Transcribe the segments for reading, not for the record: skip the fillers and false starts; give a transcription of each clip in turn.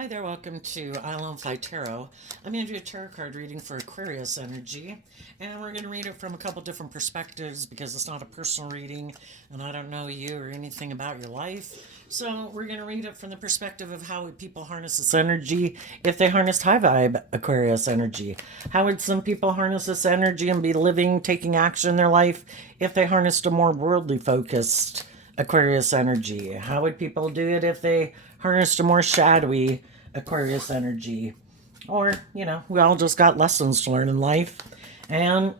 Hi there, welcome to Island Fly Tarot. I'm going to do a tarot card reading for Aquarius energy, and we're going to read it from a couple different perspectives because it's not a personal reading, and I don't know you or anything about your life. So we're going to read it from the perspective of how would people harness this energy if they harnessed high vibe Aquarius energy. How would some people harness this energy and be living, taking action in their life if they harnessed a more worldly focused Aquarius energy? How would people do it if they harnessed a more shadowy Aquarius energy? Or, we all just got lessons to learn in life. And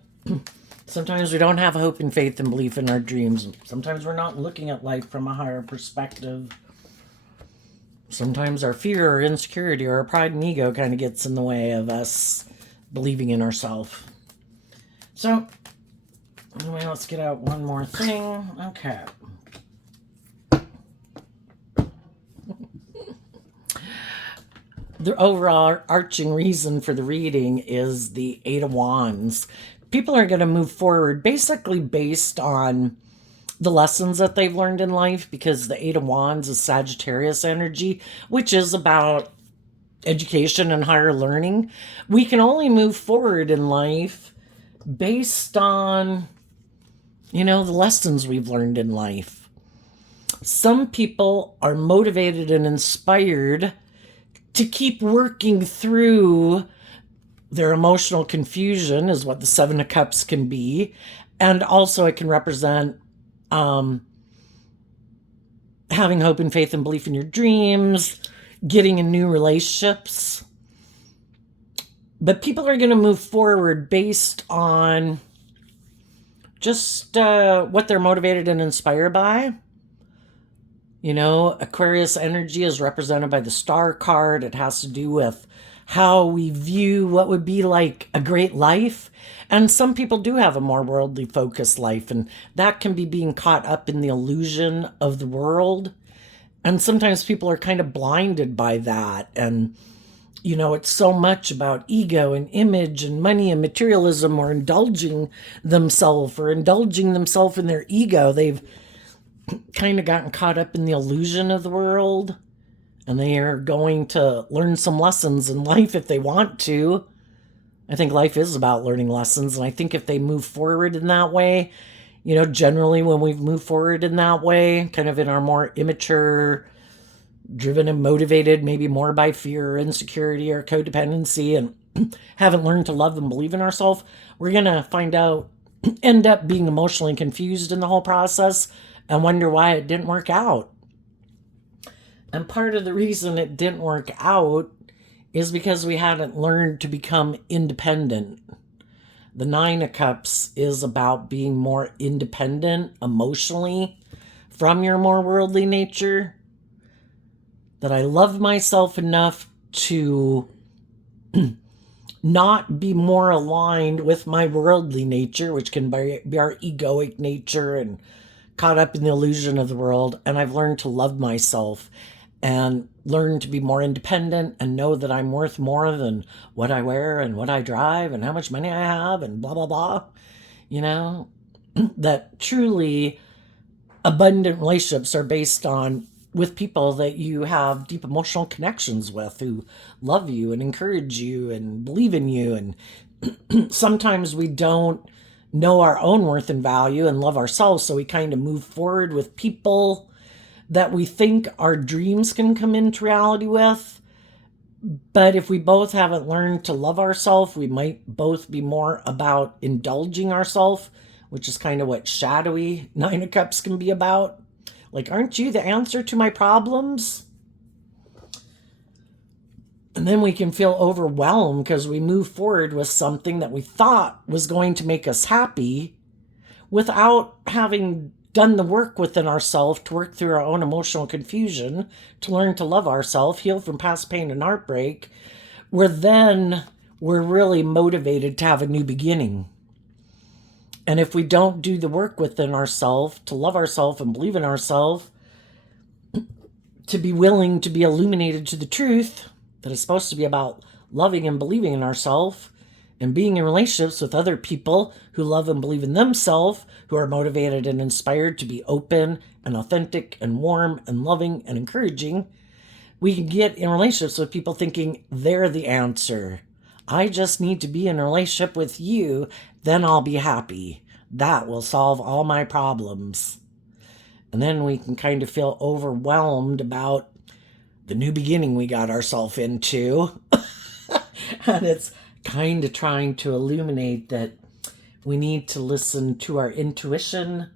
sometimes we don't have hope and faith and belief in our dreams. Sometimes we're not looking at life from a higher perspective. Sometimes our fear or insecurity or our pride and ego kind of gets in the way of us believing in ourselves. So, anyway, let's get out one more thing. Okay. The overall arching reason for the reading is the Eight of Wands. People are going to move forward basically based on the lessons that they've learned in life, because the Eight of Wands is Sagittarius energy, which is about education and higher learning. We can only move forward in life based on, the lessons we've learned in life. Some people are motivated and inspired to keep working through their emotional confusion, is what the Seven of Cups can be. And also it can represent having hope and faith and belief in your dreams, getting in new relationships. But people are going to move forward based on just what they're motivated and inspired by. Aquarius energy is represented by the Star card. It has to do with how we view what would be like a great life. And some people do have a more worldly focused life, and that can be being caught up in the illusion of the world. And sometimes people are kind of blinded by that. And, it's so much about ego and image and money and materialism, or indulging themselves in their ego. They've kind of gotten caught up in the illusion of the world, and they are going to learn some lessons in life if they want to. I think life is about learning lessons, and I think if they move forward in that way, generally when we've moved forward in that way, kind of in our more immature, driven and motivated, maybe more by fear or insecurity or codependency, and haven't learned to love and believe in ourselves, we're going to end up being emotionally confused in the whole process and wonder why it didn't work out. And part of the reason it didn't work out is because we hadn't learned to become independent. The Nine of Cups is about being more independent emotionally from your more worldly nature. That I love myself enough to not be more aligned with my worldly nature, which can be our egoic nature and caught up in the illusion of the world. And I've learned to love myself and learn to be more independent and know that I'm worth more than what I wear and what I drive and how much money I have and blah, blah, blah. That truly abundant relationships are based on with people that you have deep emotional connections with, who love you and encourage you and believe in you. And sometimes we don't know our own worth and value and love ourselves, so we kind of move forward with people that we think our dreams can come into reality with. But if we both haven't learned to love ourselves, we might both be more about indulging ourselves, which is kind of what shadowy Nine of Cups can be about. Like, aren't you the answer to my problems? And then we can feel overwhelmed because we move forward with something that we thought was going to make us happy without having done the work within ourselves to work through our own emotional confusion, to learn to love ourselves, heal from past pain and heartbreak, where then we're really motivated to have a new beginning. And if we don't do the work within ourselves to love ourselves and believe in ourselves, to be willing to be illuminated to the truth that is supposed to be about loving and believing in ourselves and being in relationships with other people who love and believe in themselves, who are motivated and inspired to be open and authentic and warm and loving and encouraging, We can get in relationships with people thinking they're the answer. I just need to be in a relationship with you, then I'll be happy. That will solve all my problems. And then we can kind of feel overwhelmed about the new beginning we got ourselves into. And it's kind of trying to illuminate that we need to listen to our intuition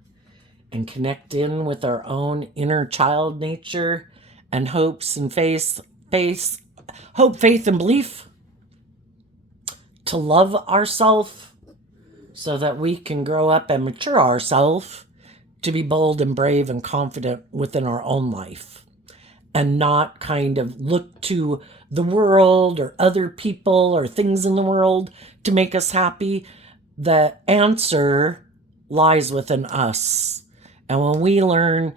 and connect in with our own inner child nature and hopes and hope, faith, and belief to love ourselves so that we can grow up and mature ourselves to be bold and brave and confident within our own life and not kind of look to the world or other people or things in the world to make us happy. The answer lies within us. And when we learn,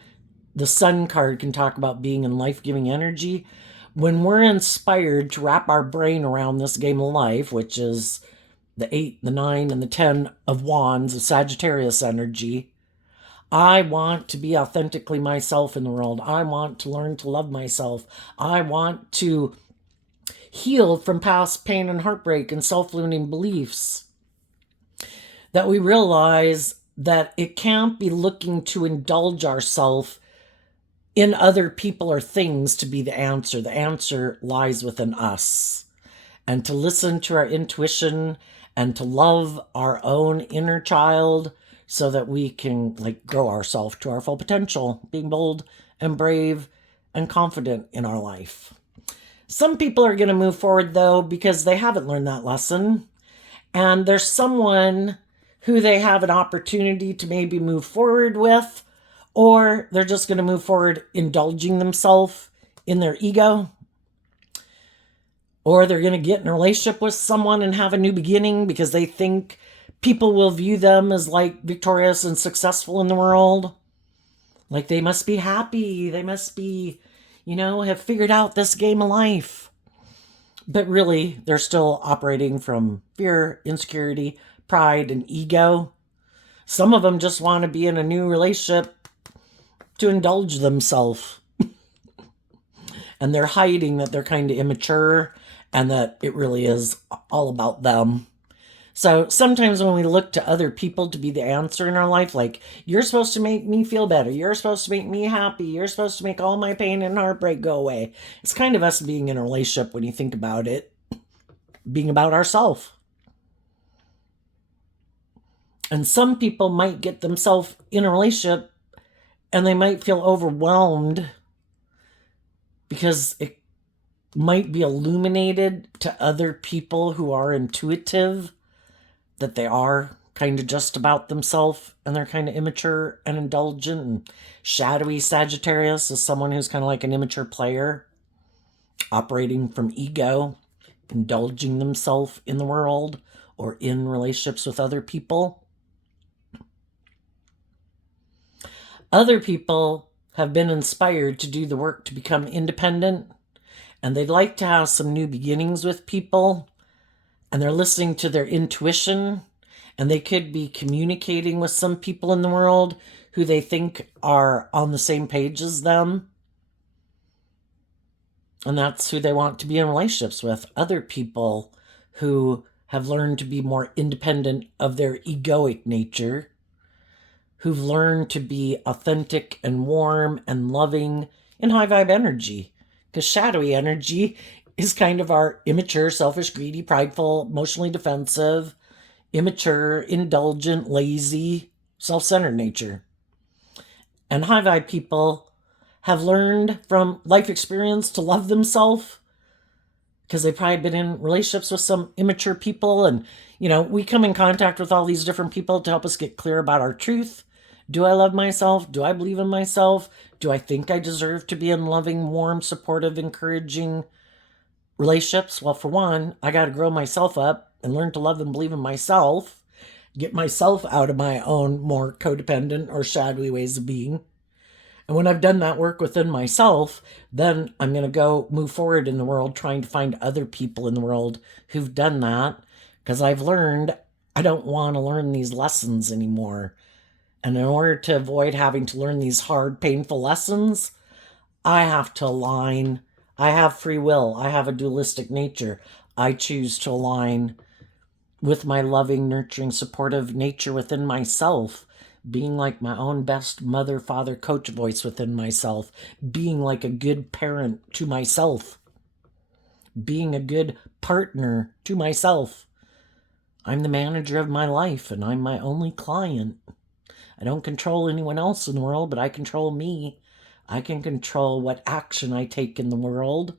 the Sun card can talk about being in life-giving energy. When we're inspired to wrap our brain around this game of life, which is the 8, the 9, and the 10 of wands of Sagittarius energy, I want to be authentically myself in the world. I want to learn to love myself. I want to heal from past pain and heartbreak and self-limiting beliefs. That we realize that it can't be looking to indulge ourselves in other people or things to be the answer. The answer lies within us. And to listen to our intuition and to love our own inner child so that we can grow ourselves to our full potential, being bold and brave and confident in our life. Some people are going to move forward though because they haven't learned that lesson. And there's someone who they have an opportunity to maybe move forward with, or they're just going to move forward indulging themselves in their ego, or they're going to get in a relationship with someone and have a new beginning because they think people will view them as victorious and successful in the world. Like they must be happy. They must be, have figured out this game of life. But really, they're still operating from fear, insecurity, pride, and ego. Some of them just want to be in a new relationship to indulge themselves. And they're hiding that they're kind of immature and that it really is all about them. So sometimes when we look to other people to be the answer in our life, like, you're supposed to make me feel better, you're supposed to make me happy, you're supposed to make all my pain and heartbreak go away. It's kind of us being in a relationship when you think about it, being about ourselves. And some people might get themselves in a relationship and they might feel overwhelmed because it might be illuminated to other people who are intuitive that they are kind of just about themselves and they're kind of immature and indulgent. And shadowy Sagittarius is someone who's kind of like an immature player, operating from ego, indulging themselves in the world or in relationships with other people. Other people have been inspired to do the work to become independent, and they'd like to have some new beginnings with people, and they're listening to their intuition, and they could be communicating with some people in the world who they think are on the same page as them. And that's who they want to be in relationships with, other people who have learned to be more independent of their egoic nature, who've learned to be authentic and warm and loving in high vibe energy. Because shadowy energy is kind of our immature, selfish, greedy, prideful, emotionally defensive, immature, indulgent, lazy, self-centered nature. And high vibe people have learned from life experience to love themselves because they've probably been in relationships with some immature people. And, we come in contact with all these different people to help us get clear about our truth. Do I love myself? Do I believe in myself? Do I think I deserve to be in loving, warm, supportive, encouraging relationships? Well, for one, I got to grow myself up and learn to love and believe in myself, get myself out of my own more codependent or shadowy ways of being. And when I've done that work within myself, then I'm going to go move forward in the world trying to find other people in the world who've done that, because I've learned I don't want to learn these lessons anymore. And in order to avoid having to learn these hard, painful lessons, I have to align I have free will. I have a dualistic nature. I choose to align with my loving, nurturing, supportive nature within myself, being like my own best mother, father, coach voice within myself, being like a good parent to myself, being a good partner to myself. I'm the manager of my life and I'm my only client. I don't control anyone else in the world, but I control me. I can control what action I take in the world.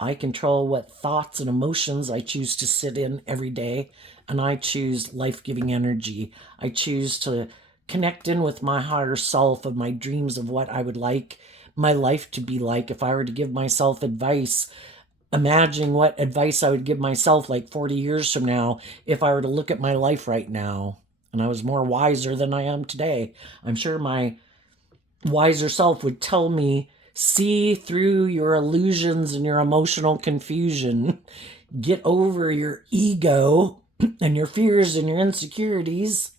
I control what thoughts and emotions I choose to sit in every day, and I choose life-giving energy. I choose to connect in with my higher self of my dreams of what I would like my life to be like if I were to give myself advice. Imagine what advice I would give myself like 40 years from now if I were to look at my life right now and I was more wiser than I am today. I'm sure my wiser self would tell me, see through your illusions and your emotional confusion. Get over your ego and your fears and your insecurities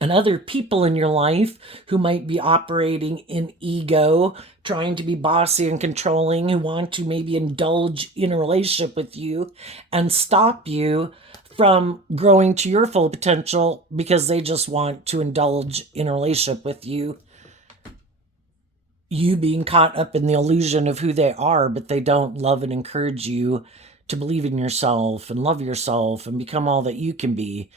and other people in your life who might be operating in ego, trying to be bossy and controlling, who want to maybe indulge in a relationship with you and stop you from growing to your full potential because they just want to indulge in a relationship with you. You being caught up in the illusion of who they are, but they don't love and encourage you to believe in yourself and love yourself and become all that you can be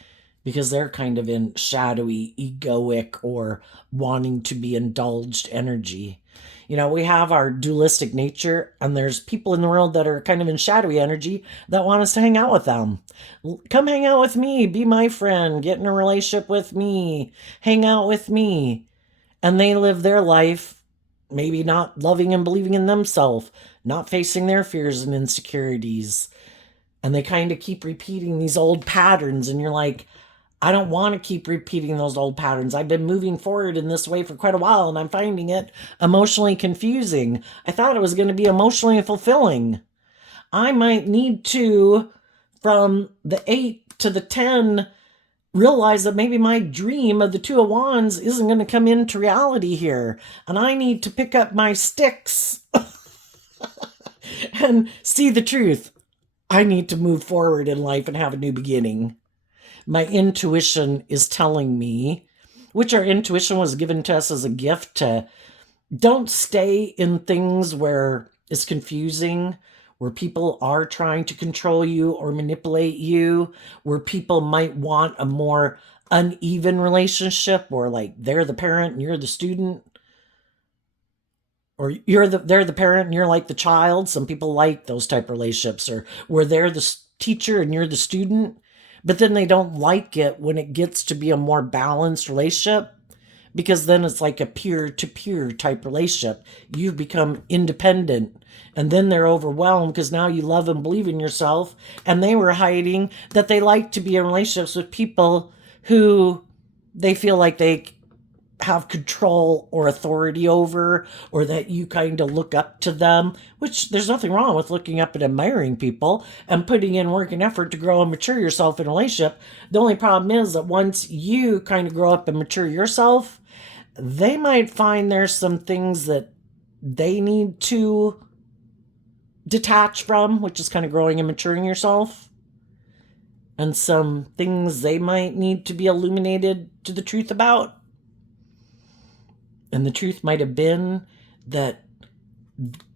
because they're kind of in shadowy, egoic, or wanting to be indulged energy. You know, we have our dualistic nature, and there's people in the world that are kind of in shadowy energy that want us to hang out with them. Come hang out with me, be my friend, get in a relationship with me, hang out with me. And they live their life maybe not loving and believing in themselves, not facing their fears and insecurities. And they kind of keep repeating these old patterns. And you're like, I don't want to keep repeating those old patterns. I've been moving forward in this way for quite a while and I'm finding it emotionally confusing. I thought it was going to be emotionally fulfilling. I might need to, from the 8 to the 10, realize that maybe my dream of the Two of Wands isn't going to come into reality here. And I need to pick up my sticks and see the truth. I need to move forward in life and have a new beginning. My intuition is telling me, which our intuition was given to us as a gift, to don't stay in things where it's confusing, where people are trying to control you or manipulate you, where people might want a more uneven relationship, or like they're the parent and you're the student, or they're the parent and you're like the child. Some people like those type of relationships, or where they're the teacher and you're the student, but then they don't like it when it gets to be a more balanced relationship, because then it's like a peer-to-peer type relationship. You've become independent, and then they're overwhelmed because now you love and believe in yourself, and they were hiding that they like to be in relationships with people who they feel like they have control or authority over, or that you kind of look up to them, which there's nothing wrong with looking up and admiring people and putting in work and effort to grow and mature yourself in a relationship. The only problem is that once you kind of grow up and mature yourself, they might find there's some things that they need to detach from, which is kind of growing and maturing yourself. And some things they might need to be illuminated to the truth about. And the truth might have been that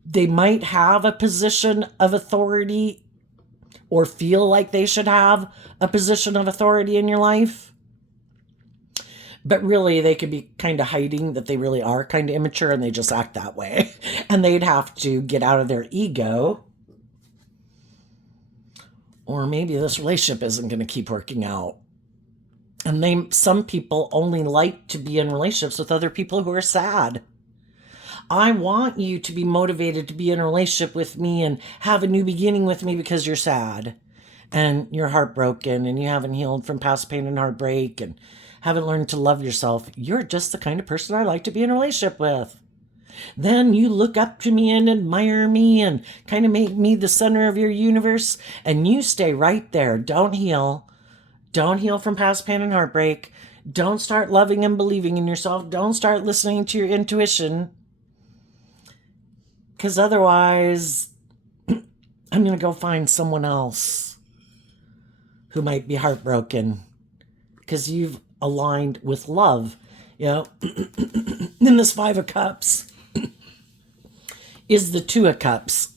they might have a position of authority or feel like they should have a position of authority in your life. But really, they could be kind of hiding that they really are kind of immature and they just act that way. And they'd have to get out of their ego. Or maybe this relationship isn't going to keep working out. And some people only like to be in relationships with other people who are sad. I want you to be motivated to be in a relationship with me and have a new beginning with me because you're sad and you're heartbroken and you haven't healed from past pain and heartbreak and haven't learned to love yourself. You're just the kind of person I like to be in a relationship with. Then you look up to me and admire me and kind of make me the center of your universe, and you stay right there. Don't heal. Don't heal from past pain and heartbreak. Don't start loving and believing in yourself. Don't start listening to your intuition. Because otherwise, I'm going to go find someone else who might be heartbroken because you've aligned with love. You know, in this Five of Cups is the Two of Cups.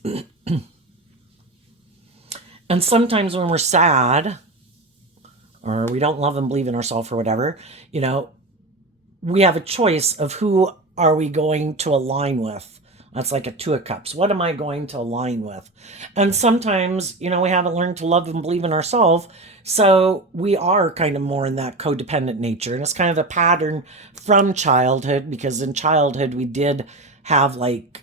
And sometimes when we're sad or we don't love and believe in ourselves or whatever, you know, we have a choice of who are we going to align with. That's like a Two of Cups. What am I going to align with? And sometimes, you know, we haven't learned to love and believe in ourselves. So we are kind of more in that codependent nature. And it's kind of a pattern from childhood, because in childhood we did have like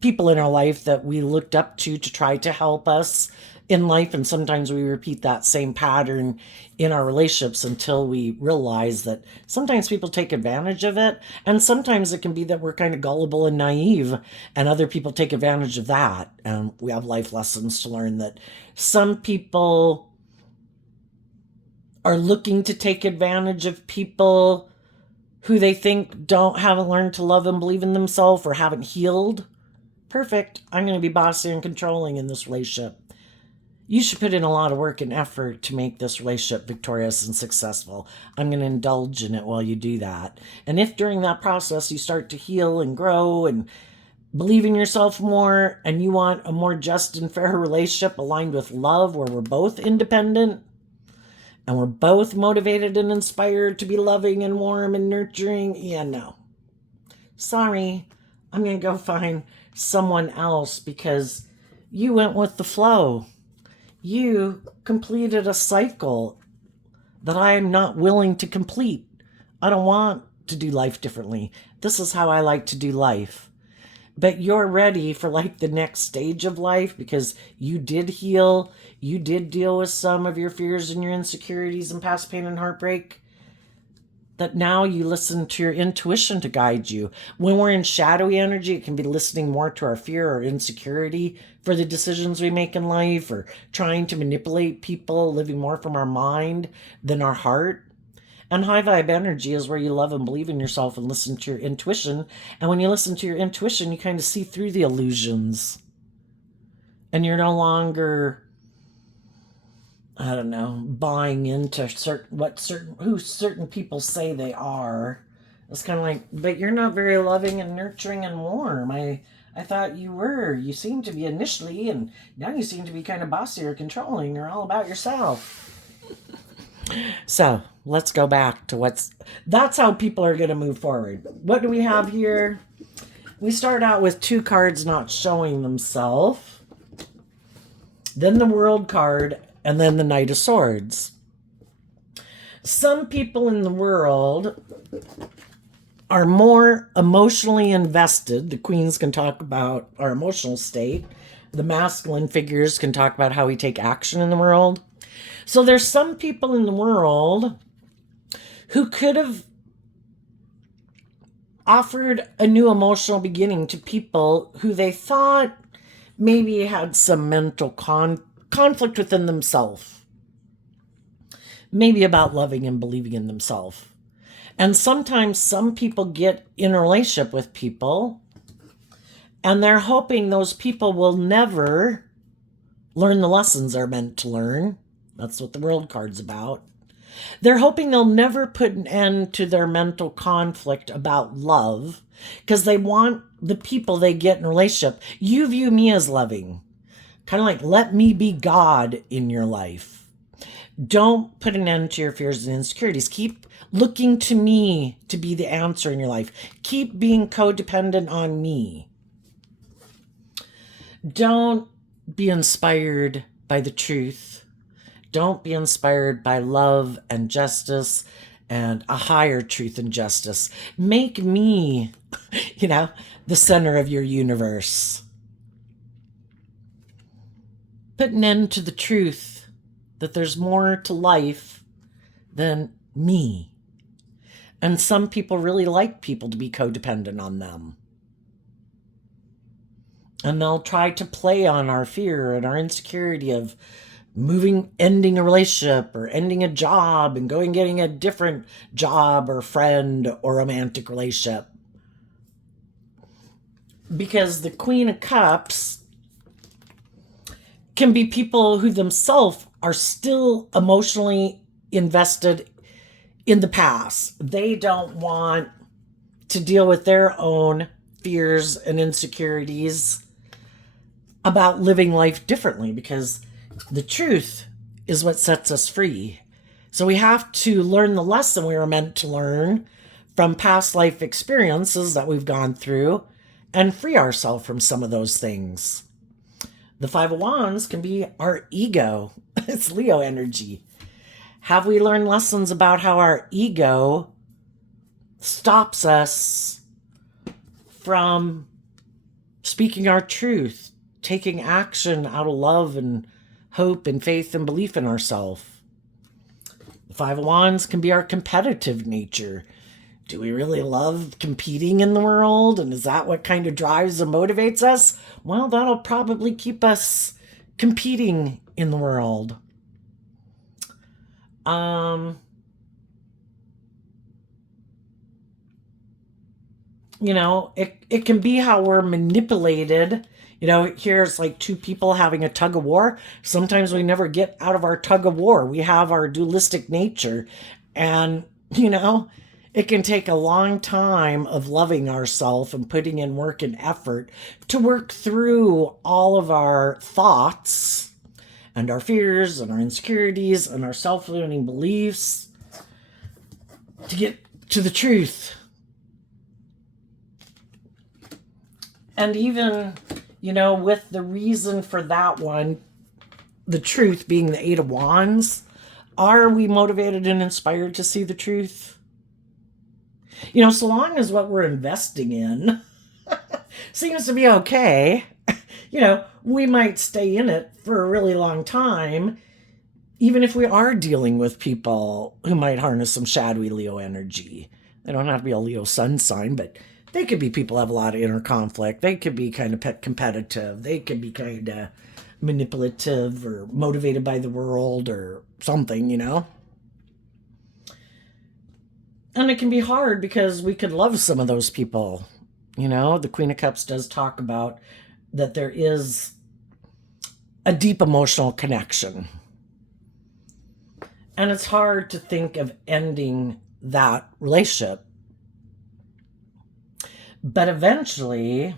people in our life that we looked up to try to help us in life. And sometimes we repeat that same pattern in our relationships until we realize that sometimes people take advantage of it. And sometimes it can be that we're kind of gullible and naive, and other people take advantage of that. And we have life lessons to learn that some people are looking to take advantage of people who they think haven't learned to love and believe in themselves or haven't healed. Perfect. I'm going to be bossy and controlling in this relationship. You should put in a lot of work and effort to make this relationship victorious and successful. I'm going to indulge in it while you do that. And if during that process you start to heal and grow and believe in yourself more, and you want a more just and fair relationship aligned with love, where we're both independent and we're both motivated and inspired to be loving and warm and nurturing, yeah, no. Sorry, I'm going to go find someone else because you went with the flow. You completed a cycle that I am not willing to complete. I don't want to do life differently. This is how I like to do life. But you're ready for like the next stage of life because you did heal. You did deal with some of your fears and your insecurities and past pain and heartbreak. That now you listen to your intuition to guide you. When we're in shadowy energy, it can be listening more to our fear or insecurity for the decisions we make in life, or trying to manipulate people, living more from our mind than our heart. And high vibe energy is where you love and believe in yourself and listen to your intuition. And when you listen to your intuition, you kind of see through the illusions. And you're no longer, I don't know, buying into who certain people say they are. It's kind of like, but you're not very loving and nurturing and warm. I thought you were. You seem to be initially, and now you seem to be kind of bossy or controlling. You're all about yourself. So let's go back to that's how people are going to move forward. What do we have here? We start out with two cards not showing themselves, then the World card, and then the Knight of Swords. Some people in the world are more emotionally invested. The queens can talk about our emotional state. The masculine figures can talk about how we take action in the world. So there's some people in the world who could have offered a new emotional beginning to people who they thought maybe had some mental conflict within themselves. Maybe about loving and believing in themselves. And sometimes some people get in a relationship with people and they're hoping those people will never learn the lessons they're meant to learn. That's what the World card's about. They're hoping they'll never put an end to their mental conflict about love because they want the people they get in a relationship. You view me as loving. Kind of like, let me be God in your life. Don't put an end to your fears and insecurities. Keep looking to me to be the answer in your life. Keep being codependent on me. Don't be inspired by the truth. Don't be inspired by love and justice and a higher truth and justice. Make me, the center of your universe. Put an end to the truth that there's more to life than me. And some people really like people to be codependent on them. And they'll try to play on our fear and our insecurity of ending a relationship or ending a job and getting a different job or friend or romantic relationship. because the Queen of Cups can be people who themselves are still emotionally invested in the past. They don't want to deal with their own fears and insecurities about living life differently, because the truth is what sets us free. So we have to learn the lesson we were meant to learn from past life experiences that we've gone through and free ourselves from some of those things. The Five of Wands can be our ego. It's Leo energy. Have we learned lessons about how our ego stops us from speaking our truth, taking action out of love and hope and faith and belief in ourselves? The Five of Wands can be our competitive nature. Do we really love competing in the world? And is that what kind of drives and motivates us? Well, that'll probably keep us competing in the world. It can be how we're manipulated. Here's like two people having a tug of war. Sometimes we never get out of our tug of war. We have our dualistic nature. And, it can take a long time of loving ourselves and putting in work and effort to work through all of our thoughts and our fears and our insecurities and our self-limiting beliefs to get to the truth. And even, with the reason for that one, the truth being the Eight of Wands, are we motivated and inspired to see the truth? So long as what we're investing in seems to be okay, we might stay in it for a really long time, even if we are dealing with people who might harness some shadowy Leo energy. They don't have to be a Leo sun sign, but they could be people who have a lot of inner conflict. They could be kind of competitive. They could be kind of manipulative or motivated by the world or something, And it can be hard because we could love some of those people. The Queen of Cups does talk about that there is a deep emotional connection. And it's hard to think of ending that relationship. But eventually,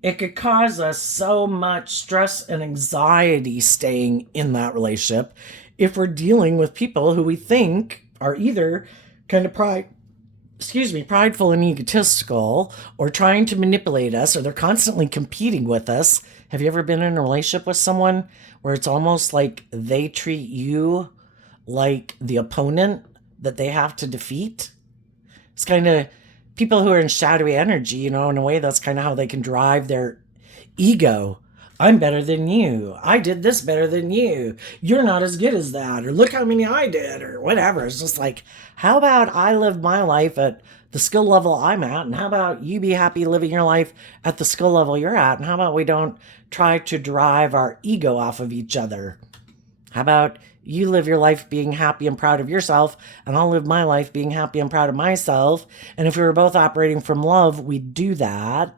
it could cause us so much stress and anxiety staying in that relationship if we're dealing with people who we think are either kind of prideful and egotistical, or trying to manipulate us, or they're constantly competing with us. Have you ever been in a relationship with someone where it's almost like they treat you like the opponent that they have to defeat? It's kind of people who are in shadowy energy, in a way that's kind of how they can drive their ego. I'm better than you. I did this better than you. You're not as good as that. Or look how many I did, or whatever. It's just like, how about I live my life at the skill level I'm at? And how about you be happy living your life at the skill level you're at? And how about we don't try to drive our ego off of each other? How about you live your life being happy and proud of yourself, and I'll live my life being happy and proud of myself. And if we were both operating from love, we'd do that.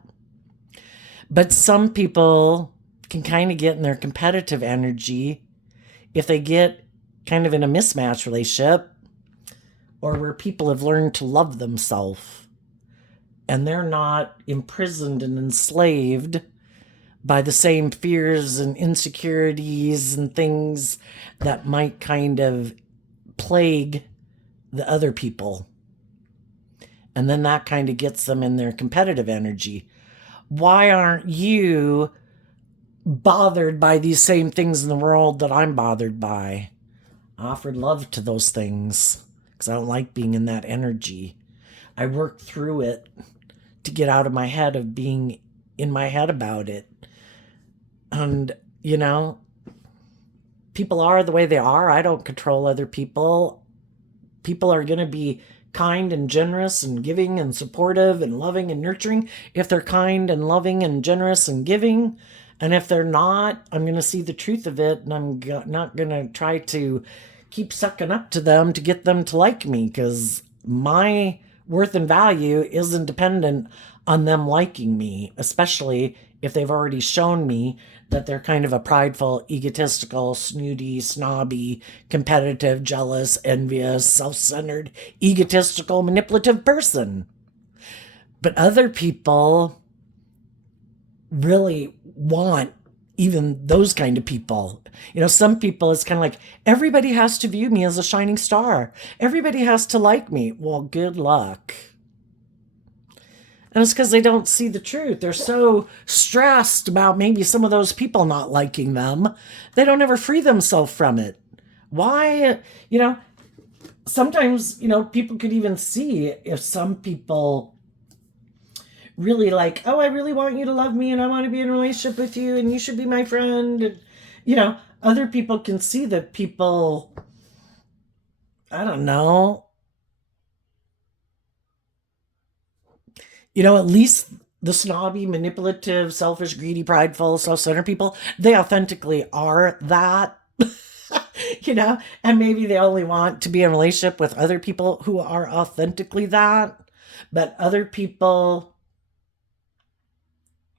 But some people can kind of get in their competitive energy if they get kind of in a mismatch relationship, or where people have learned to love themselves and they're not imprisoned and enslaved by the same fears and insecurities and things that might kind of plague the other people. And then that kind of gets them in their competitive energy. Why aren't you bothered by these same things in the world that I'm bothered by? I offered love to those things because I don't like being in that energy. I work through it to get out of my head of being in my head about it. And, people are the way they are. I don't control other people. People are going to be kind and generous and giving and supportive and loving and nurturing if they're kind and loving and generous and giving. And if they're not, I'm going to see the truth of it, and I'm not going to try to keep sucking up to them to get them to like me, because my worth and value isn't dependent on them liking me, especially if they've already shown me that they're kind of a prideful, egotistical, snooty, snobby, competitive, jealous, envious, self centered, egotistical, manipulative person. But other people really want even those kind of people. Some people, it's kind of like, everybody has to view me as a shining star. Everybody has to like me. Well, good luck. And it's because they don't see the truth. They're so stressed about maybe some of those people not liking them, they don't ever free themselves from it. Why? Sometimes, people could even see if some people really like, oh, I really want you to love me and I want to be in a relationship with you and you should be my friend. And, other people can see that people, I don't know, at least the snobby, manipulative, selfish, greedy, prideful, self-centered people, they authentically are that. And maybe they only want to be in a relationship with other people who are authentically that. But other people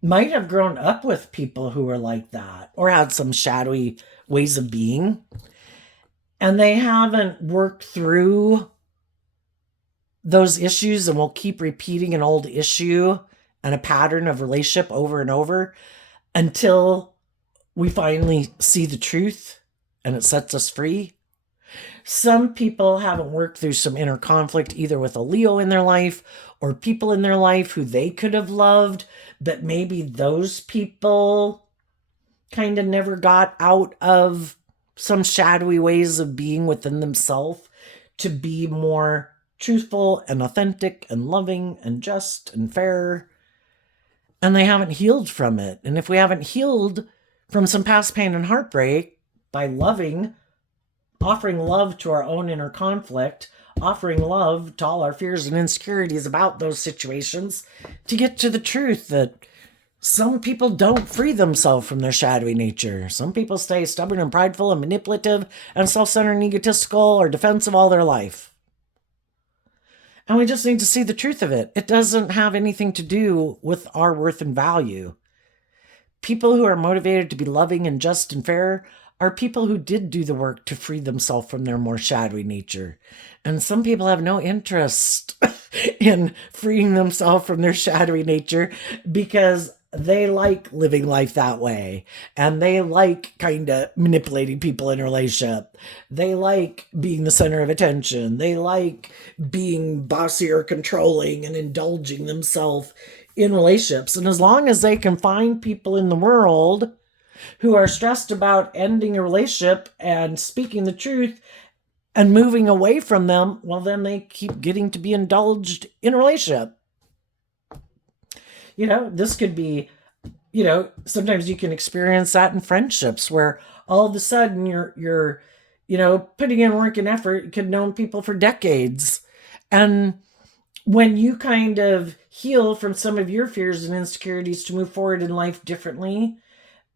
might have grown up with people who were like that or had some shadowy ways of being, and they haven't worked through those issues and will keep repeating an old issue and a pattern of relationship over and over until we finally see the truth and it sets us free. Some people haven't worked through some inner conflict either with a Leo in their life or people in their life who they could have loved, but maybe those people kind of never got out of some shadowy ways of being within themselves to be more truthful and authentic and loving and just and fair. And they haven't healed from it. And if we haven't healed from some past pain and heartbreak by offering love to our own inner conflict, offering love to all our fears and insecurities about those situations, to get to the truth that some people don't free themselves from their shadowy nature. Some people stay stubborn and prideful and manipulative and self-centered and egotistical or defensive all their life. And we just need to see the truth of it. It doesn't have anything to do with our worth and value. People who are motivated to be loving and just and fair are people who did do the work to free themselves from their more shadowy nature. And some people have no interest in freeing themselves from their shadowy nature because they like living life that way. And they like kind of manipulating people in a relationship. They like being the center of attention. They like being bossy or controlling and indulging themselves in relationships. And as long as they can find people in the world who are stressed about ending a relationship and speaking the truth and moving away from them, well, then they keep getting to be indulged in a relationship. This could be, sometimes you can experience that in friendships where all of a sudden you're putting in work and effort. You could have known people for decades. And when you kind of heal from some of your fears and insecurities to move forward in life differently,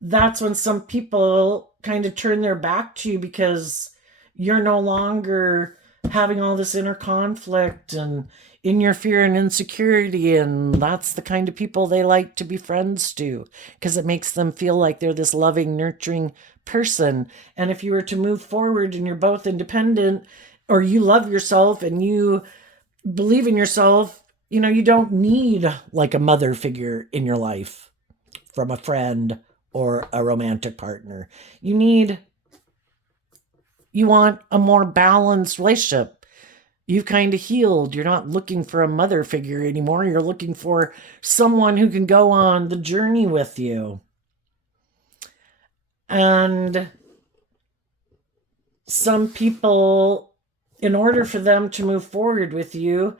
that's when some people kind of turn their back to you because you're no longer having all this inner conflict and in your fear and insecurity. And that's the kind of people they like to be friends to because it makes them feel like they're this loving, nurturing person. And if you were to move forward and you're both independent or you love yourself and you believe in yourself, you don't need like a mother figure in your life from a friend or a romantic partner. You want a more balanced relationship. You've kind of healed. You're not looking for a mother figure anymore. You're looking for someone who can go on the journey with you. And some people, in order for them to move forward with you,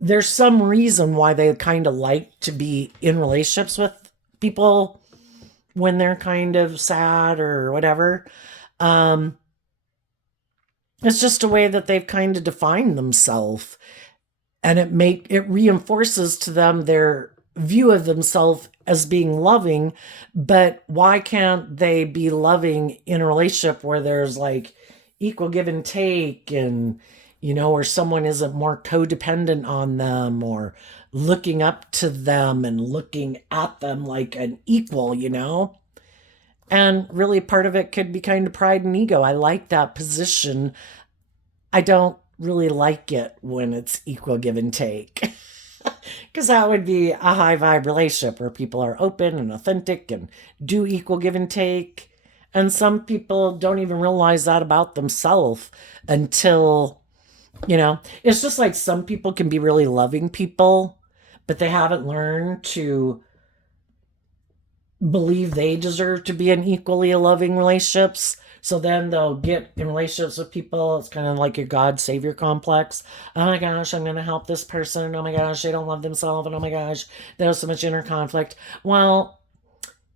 there's some reason why they kind of like to be in relationships with people when they're kind of sad or whatever. It's just a way that they've kind of defined themselves, and it reinforces to them their view of themselves as being loving. But why can't they be loving in a relationship where there's like equal give and take and or someone isn't more codependent on them or looking up to them and looking at them like an equal. And really, part of it could be kind of pride and ego. I like that position. I don't really like it when it's equal give and take. Because that would be a high vibe relationship where people are open and authentic and do equal give and take. And some people don't even realize that about themselves until, it's just like some people can be really loving people, but they haven't learned to believe they deserve to be in equally loving relationships. So then they'll get in relationships with people. It's kind of like your God savior complex. Oh my gosh, I'm going to help this person. Oh my gosh, they don't love themselves. And oh my gosh, there's so much inner conflict. Well,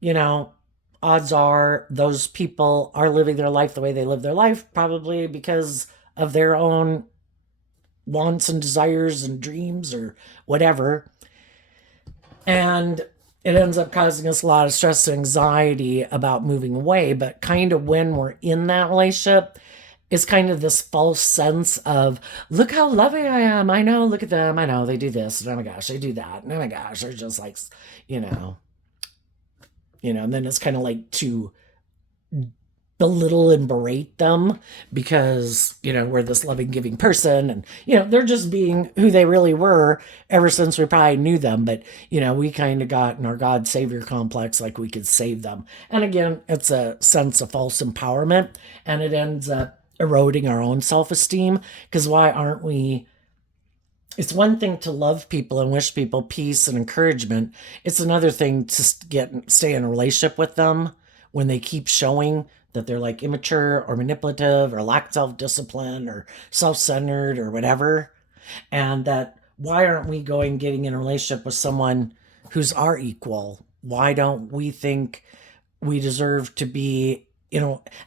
you know, odds are those people are living their life the way they live their life, probably because of their own wants and desires and dreams or whatever. And it ends up causing us a lot of stress and anxiety about moving away. But kind of when we're in that relationship, it's kind of this false sense of, look how loving I am. I know, look at them. I know they do this. And oh my gosh, they do that. And oh my gosh, they're just like, you know, and then it's kind of like to belittle and berate them because, we're this loving, giving person. And, they're just being who they really were ever since we probably knew them. But, we kind of got in our God savior complex like we could save them. And again, it's a sense of false empowerment and it ends up eroding our own self esteem because why aren't we? It's one thing to love people and wish people peace and encouragement. It's another thing to stay in a relationship with them when they keep showing that they're like immature or manipulative or lack self-discipline or self-centered or whatever. And that why aren't we getting in a relationship with someone who's our equal? Why don't we think we deserve to be,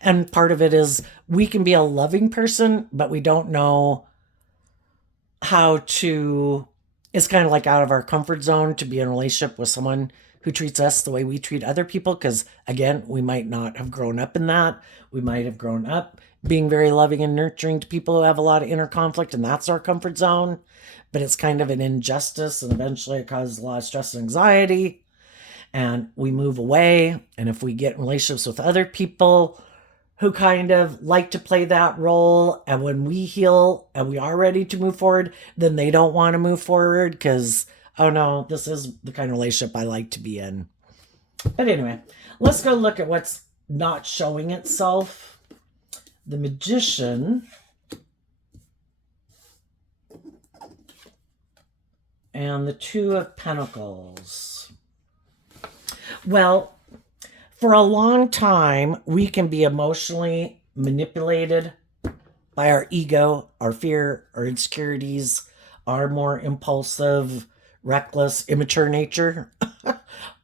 and part of it is we can be a loving person, but we don't know how to, it's kind of like out of our comfort zone to be in a relationship with someone who treats us the way we treat other people. Because again, we might not have grown up in that. We might have grown up being very loving and nurturing to people who have a lot of inner conflict, and that's our comfort zone. But it's kind of an injustice, and eventually it causes a lot of stress and anxiety. And we move away. And if we get in relationships with other people who kind of like to play that role, and when we heal and we are ready to move forward, then they don't want to move forward because, oh no, this is the kind of relationship I like to be in. But anyway, let's go look at what's not showing itself. The Magician and the Two of Pentacles. Well, for a long time, we can be emotionally manipulated by our ego, our fear, our insecurities, our more impulsive, reckless, immature nature,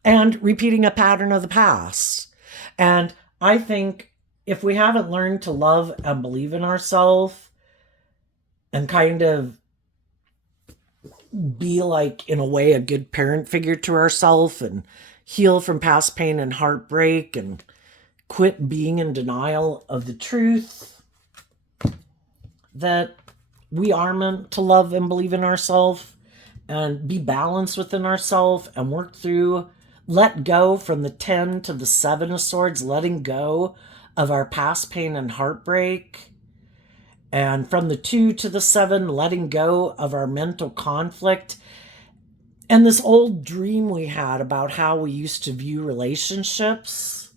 and repeating a pattern of the past. And I think if we haven't learned to love and believe in ourselves and kind of be like, in a way, a good parent figure to ourselves and heal from past pain and heartbreak and quit being in denial of the truth that we are meant to love and believe in ourselves and be balanced within ourselves and work through, let go from the 10 to the 7 of Swords, letting go of our past pain and heartbreak. And from the 2 to the 7, letting go of our mental conflict and this old dream we had about how we used to view relationships,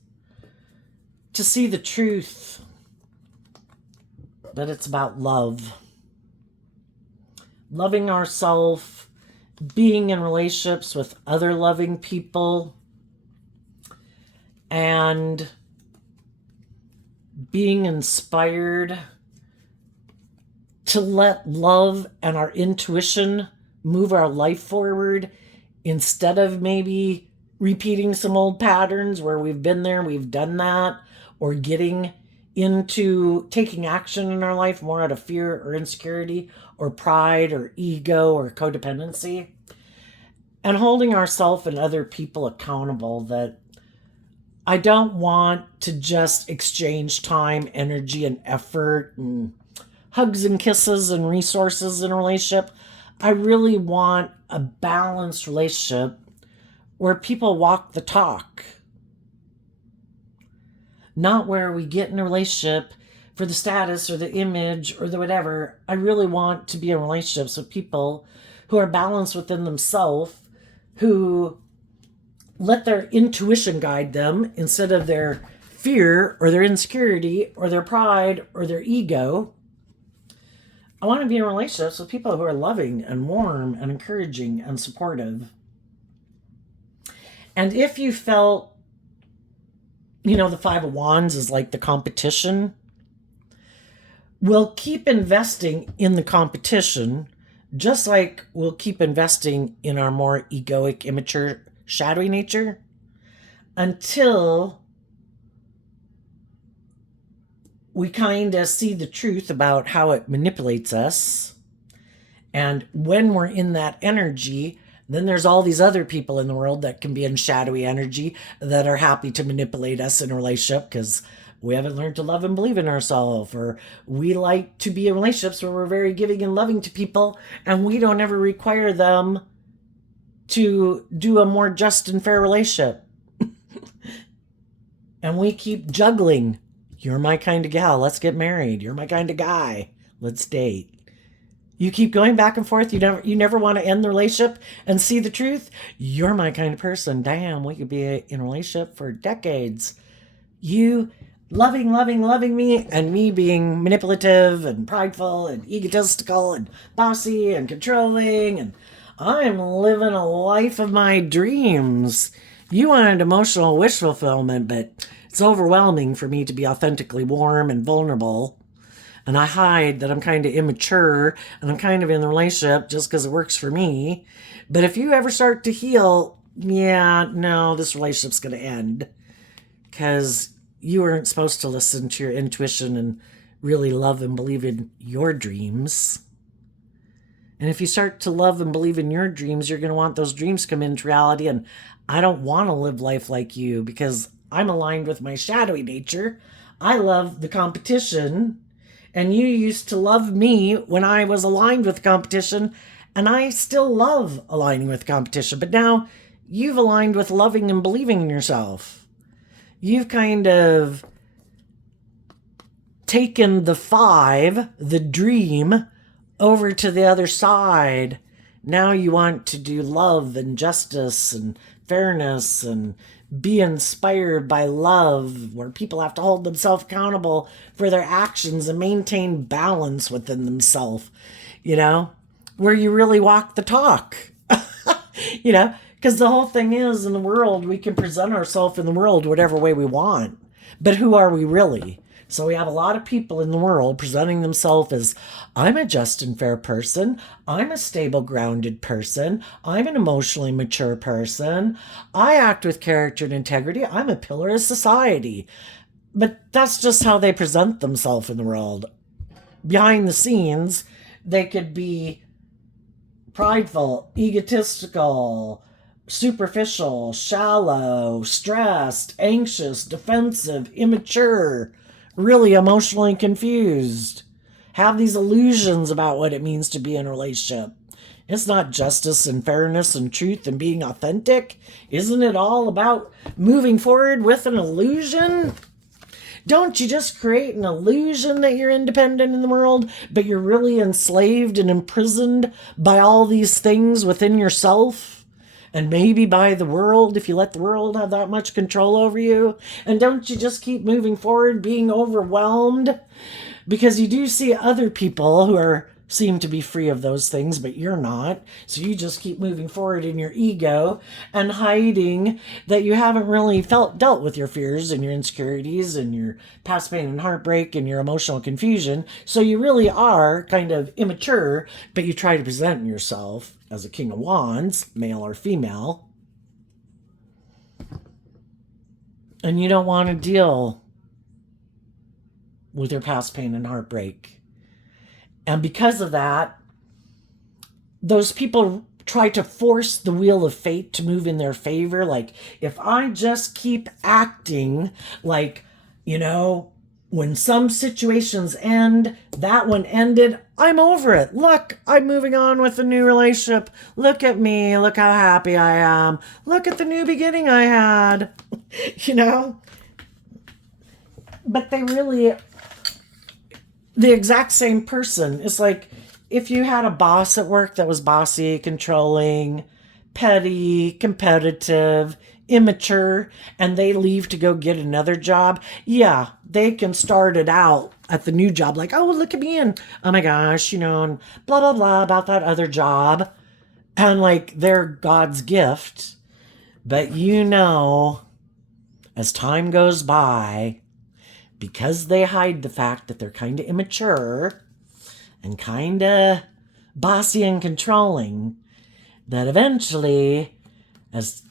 to see the truth that it's about love. Loving ourselves, being in relationships with other loving people, and being inspired to let love and our intuition move our life forward instead of maybe repeating some old patterns where we've been there, we've done that, or getting into taking action in our life more out of fear or insecurity or pride or ego or codependency. And holding ourselves and other people accountable that I don't want to just exchange time, energy, and effort and hugs and kisses and resources in a relationship. I really want a balanced relationship where people walk the talk, not where we get in a relationship for the status or the image or the whatever. I really want to be in relationships with people who are balanced within themselves, who let their intuition guide them instead of their fear or their insecurity or their pride or their ego. I want to be in relationships with people who are loving and warm and encouraging and supportive. And if you felt, the Five of Wands is like the competition, we'll keep investing in the competition, just like we'll keep investing in our more egoic, immature, shadowy nature, until we kind of see the truth about how it manipulates us. And when we're in that energy, then there's all these other people in the world that can be in shadowy energy that are happy to manipulate us in a relationship because we haven't learned to love and believe in ourselves, or we like to be in relationships where we're very giving and loving to people and we don't ever require them to do a more just and fair relationship. And we keep juggling. You're my kind of gal, let's get married. You're my kind of guy, let's date. You keep going back and forth. You never want to end the relationship and see the truth. You're my kind of person. Damn, we could be in a relationship for decades. You loving me, and me being manipulative and prideful and egotistical and bossy and controlling, and I'm living a life of my dreams. You wanted emotional wish fulfillment, but it's overwhelming for me to be authentically warm and vulnerable. And I hide that I'm kind of immature and I'm kind of in the relationship just because it works for me. But if you ever start to heal, this relationship's going to end because you weren't supposed to listen to your intuition and really love and believe in your dreams. And if you start to love and believe in your dreams, you're going to want those dreams to come into reality. And I don't want to live life like you because I'm aligned with my shadowy nature. I love the competition. And you used to love me when I was aligned with competition, and I still love aligning with competition. But now you've aligned with loving and believing in yourself. You've kind of taken the five, the dream, over to the other side. Now you want to do love and justice and fairness and be inspired by love, where people have to hold themselves accountable for their actions and maintain balance within themselves, where you really walk the talk, because the whole thing is, in the world, we can present ourselves in the world whatever way we want, but who are we really? So we have a lot of people in the world presenting themselves as, I'm a just and fair person. I'm a stable, grounded person. I'm an emotionally mature person. I act with character and integrity. I'm a pillar of society. But that's just how they present themselves in the world. Behind the scenes, they could be prideful, egotistical, superficial, shallow, stressed, anxious, defensive, immature, really emotionally confused, have these illusions about what it means to be in a relationship. It's not justice and fairness and truth and being authentic. Isn't it all about moving forward with an illusion? Don't you just create an illusion that you're independent in the world, but you're really enslaved and imprisoned by all these things within yourself? And maybe by the world, if you let the world have that much control over you. And don't you just keep moving forward, being overwhelmed? Because you do see other people who seem to be free of those things, but you're not. So you just keep moving forward in your ego and hiding that you haven't really dealt with your fears and your insecurities and your past pain and heartbreak and your emotional confusion. So you really are kind of immature, but you try to present yourself as a King of Wands, male or female. And you don't want to deal with your past pain and heartbreak. And because of that, those people try to force the wheel of fate to move in their favor. Like, if I just keep acting like, when some situations end, that one ended, I'm over it. Look, I'm moving on with a new relationship. Look at me. Look how happy I am. Look at the new beginning I had. you know? But they really, the exact same person. It's like if you had a boss at work that was bossy, controlling, petty, competitive, immature, and they leave to go get another job, yeah, they can start it out at the new job like, oh, look at me, and oh my gosh, and blah, blah, blah about that other job. And like they're God's gift. But as time goes by, because they hide the fact that they're kind of immature and kind of bossy and controlling, that eventually, as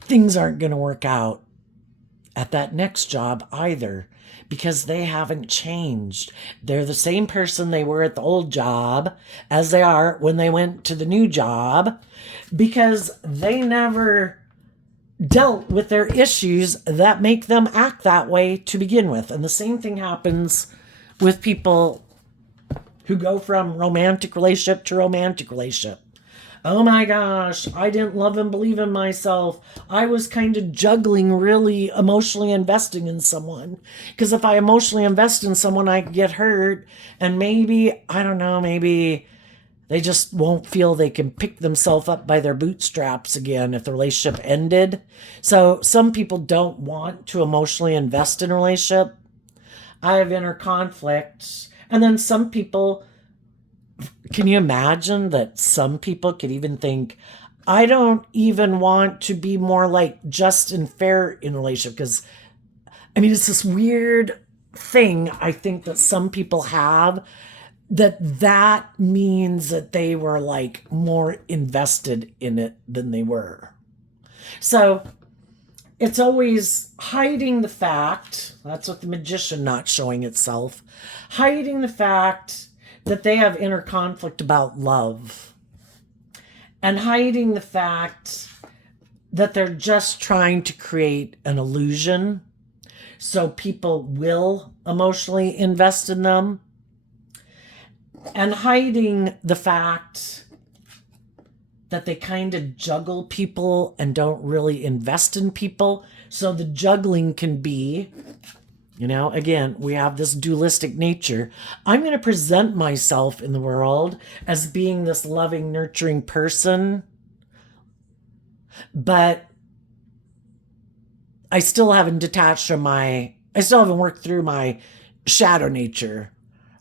things aren't going to work out at that next job either, because they haven't changed. They're the same person they were at the old job as they are when they went to the new job, because they never dealt with their issues that make them act that way to begin with. And the same thing happens with people who go from romantic relationship to romantic relationship. Oh my gosh, I didn't love and believe in myself. I was kind of juggling really emotionally investing in someone. Because if I emotionally invest in someone, I get hurt. And maybe, I don't know, maybe they just won't feel they can pick themselves up by their bootstraps again if the relationship ended. So some people don't want to emotionally invest in a relationship. I have inner conflicts. And then some people, can you imagine that some people could even think, I don't even want to be more like just and fair in a relationship? Because, it's this weird thing I think that some people have, that means that they were like more invested in it than they were. So it's always hiding the fact, that's what the magician not showing itself, hiding the fact that they have inner conflict about love, and hiding the fact that they're just trying to create an illusion so people will emotionally invest in them, and hiding the fact that they kind of juggle people and don't really invest in people. So the juggling can be, again, we have this dualistic nature. I'm going to present myself in the world as being this loving, nurturing person, but I still haven't worked through my shadow nature.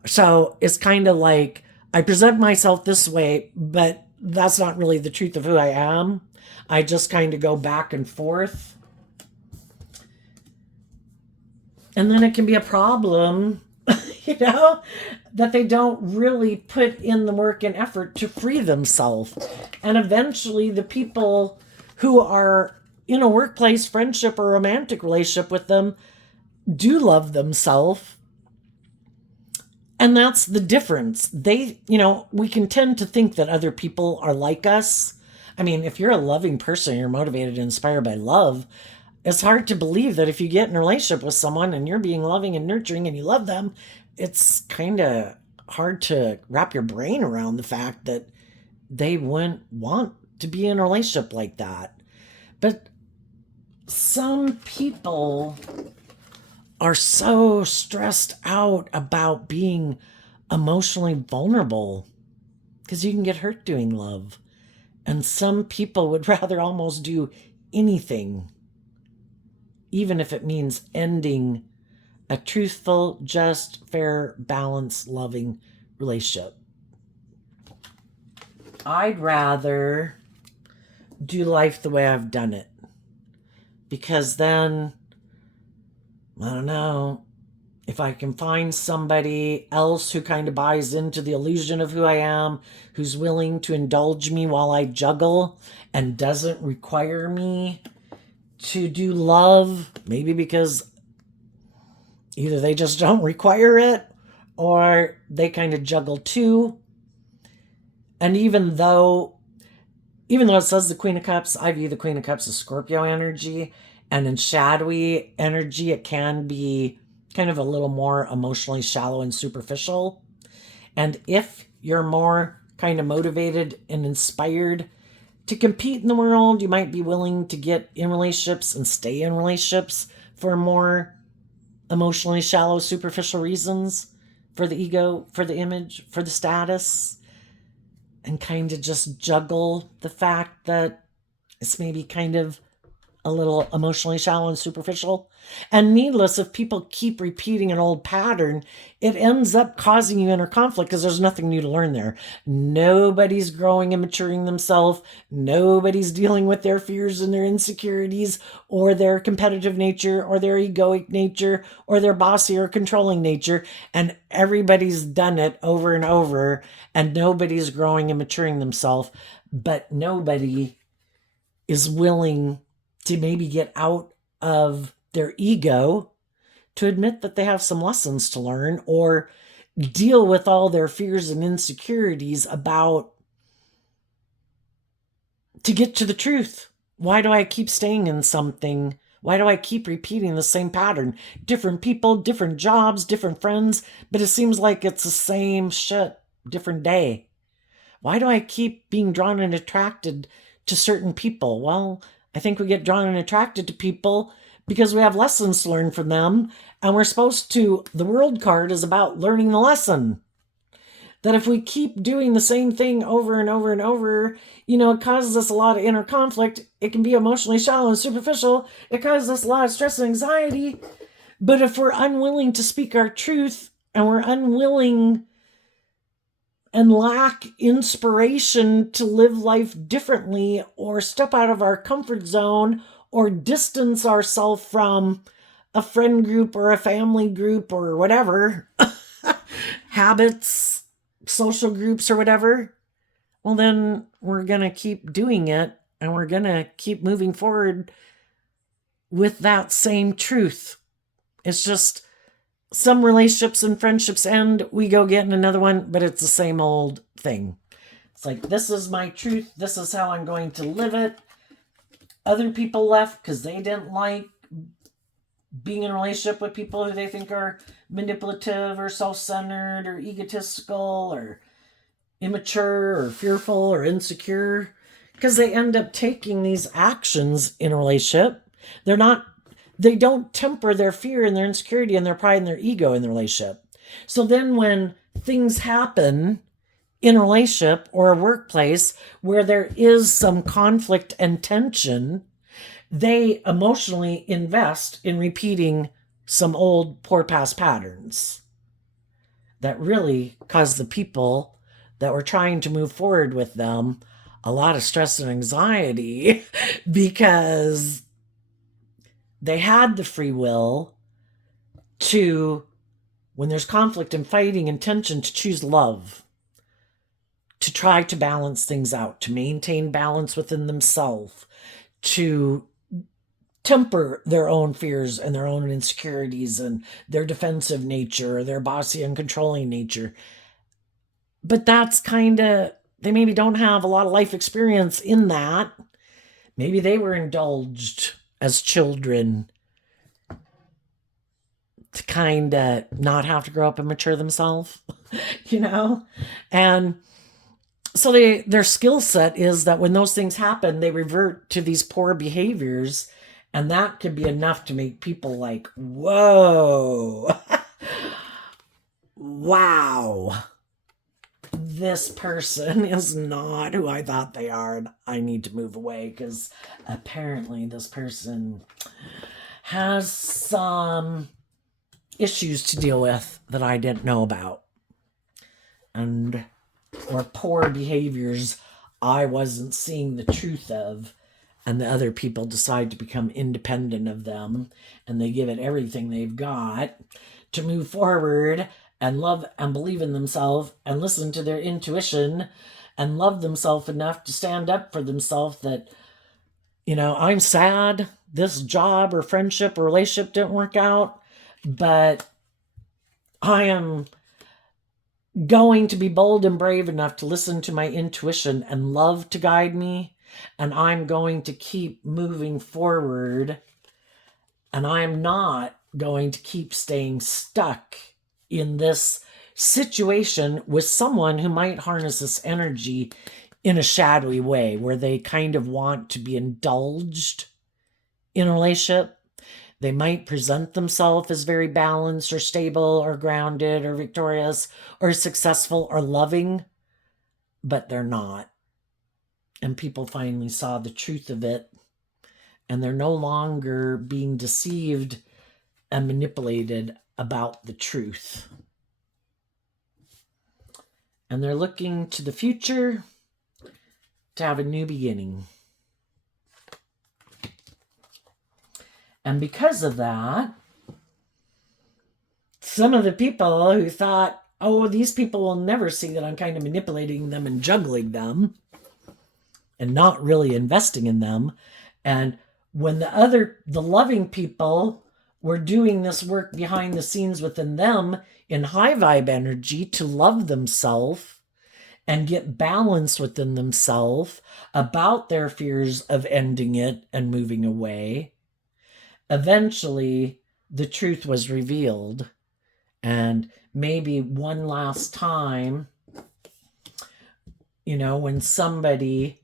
So it's kind of like I present myself this way, but that's not really the truth of who I am. I just kind of go back and forth. And then it can be a problem, that they don't really put in the work and effort to free themselves. And eventually the people who are in a workplace, friendship, or romantic relationship with them do love themselves. And that's the difference. We can tend to think that other people are like us. If you're a loving person, you're motivated and inspired by love, it's hard to believe that if you get in a relationship with someone and you're being loving and nurturing and you love them, it's kind of hard to wrap your brain around the fact that they wouldn't want to be in a relationship like that. But some people are so stressed out about being emotionally vulnerable because you can get hurt doing love. And some people would rather almost do anything, even if it means ending a truthful, just, fair, balanced, loving relationship. I'd rather do life the way I've done it, because then, I don't know, if I can find somebody else who kind of buys into the illusion of who I am, who's willing to indulge me while I juggle and doesn't require me to do love, maybe because either they just don't require it or they kind of juggle too. And even though it says the Queen of Cups, I view the Queen of Cups as Scorpio energy. And in shadowy energy, it can be kind of a little more emotionally shallow and superficial. And if you're more kind of motivated and inspired to compete in the world, you might be willing to get in relationships and stay in relationships for more emotionally shallow, superficial reasons, for the ego, for the image, for the status, and kind of just juggle the fact that it's maybe kind of a little emotionally shallow and superficial. And needless, if people keep repeating an old pattern, it ends up causing you inner conflict because there's nothing new to learn there. Nobody's growing and maturing themselves. Nobody's dealing with their fears and their insecurities or their competitive nature or their egoic nature or their bossy or controlling nature. And everybody's done it over and over, and nobody's growing and maturing themselves, but nobody is willing to maybe get out of their ego to admit that they have some lessons to learn or deal with all their fears and insecurities about to get to the truth. Why do I keep staying in something? Why do I keep repeating the same pattern? Different people, different jobs, different friends, but it seems like it's the same shit, different day. Why do I keep being drawn and attracted to certain people? Well, I think we get drawn and attracted to people because we have lessons to learn from them. And we're supposed to, the world card is about learning the lesson. That if we keep doing the same thing over and over and over, it causes us a lot of inner conflict. It can be emotionally shallow and superficial. It causes us a lot of stress and anxiety. But if we're unwilling to speak our truth and we're unwilling and lack inspiration to live life differently or step out of our comfort zone or distance ourselves from a friend group or a family group or whatever, habits, social groups or whatever, well, then we're going to keep doing it and we're going to keep moving forward with that same truth. It's just some relationships and friendships end, we go get in another one, but it's the same old thing. It's like, this is my truth. This is how I'm going to live it. Other people left because they didn't like being in a relationship with people who they think are manipulative or self-centered or egotistical or immature or fearful or insecure, because they end up taking these actions in a relationship. They don't temper their fear and their insecurity and their pride and their ego in the relationship. So then when things happen in a relationship or a workplace where there is some conflict and tension, they emotionally invest in repeating some old poor past patterns that really cause the people that were trying to move forward with them a lot of stress and anxiety because they had the free will to, when there's conflict and fighting and tension, to choose love, to try to balance things out, to maintain balance within themselves, to temper their own fears and their own insecurities and their defensive nature, their bossy and controlling nature. But that's kind of, they maybe don't have a lot of life experience in that. Maybe they were indulged as children to kind of not have to grow up and mature themselves, And so their skill set is that when those things happen, they revert to these poor behaviors, and that can be enough to make people like, whoa, wow, this person is not who I thought they are, and I need to move away because apparently this person has some issues to deal with that I didn't know about, or poor behaviors I wasn't seeing the truth of, and the other people decide to become independent of them, and they give it everything they've got to move forward and love and believe in themselves and listen to their intuition and love themselves enough to stand up for themselves that, I'm sad this job or friendship or relationship didn't work out, but I am going to be bold and brave enough to listen to my intuition and love to guide me, and I'm going to keep moving forward, and I'm not going to keep staying stuck in this situation with someone who might harness this energy in a shadowy way, where they kind of want to be indulged in a relationship. They might present themselves as very balanced or stable or grounded or victorious or successful or loving, but they're not. And people finally saw the truth of it, and they're no longer being deceived and manipulated about the truth. And they're looking to the future to have a new beginning. And because of that, some of the people who thought, oh, these people will never see that I'm kind of manipulating them and juggling them and not really investing in them. And when the loving people were doing this work behind the scenes within them in high vibe energy to love themselves and get balance within themselves about their fears of ending it and moving away, eventually the truth was revealed. And maybe one last time, when somebody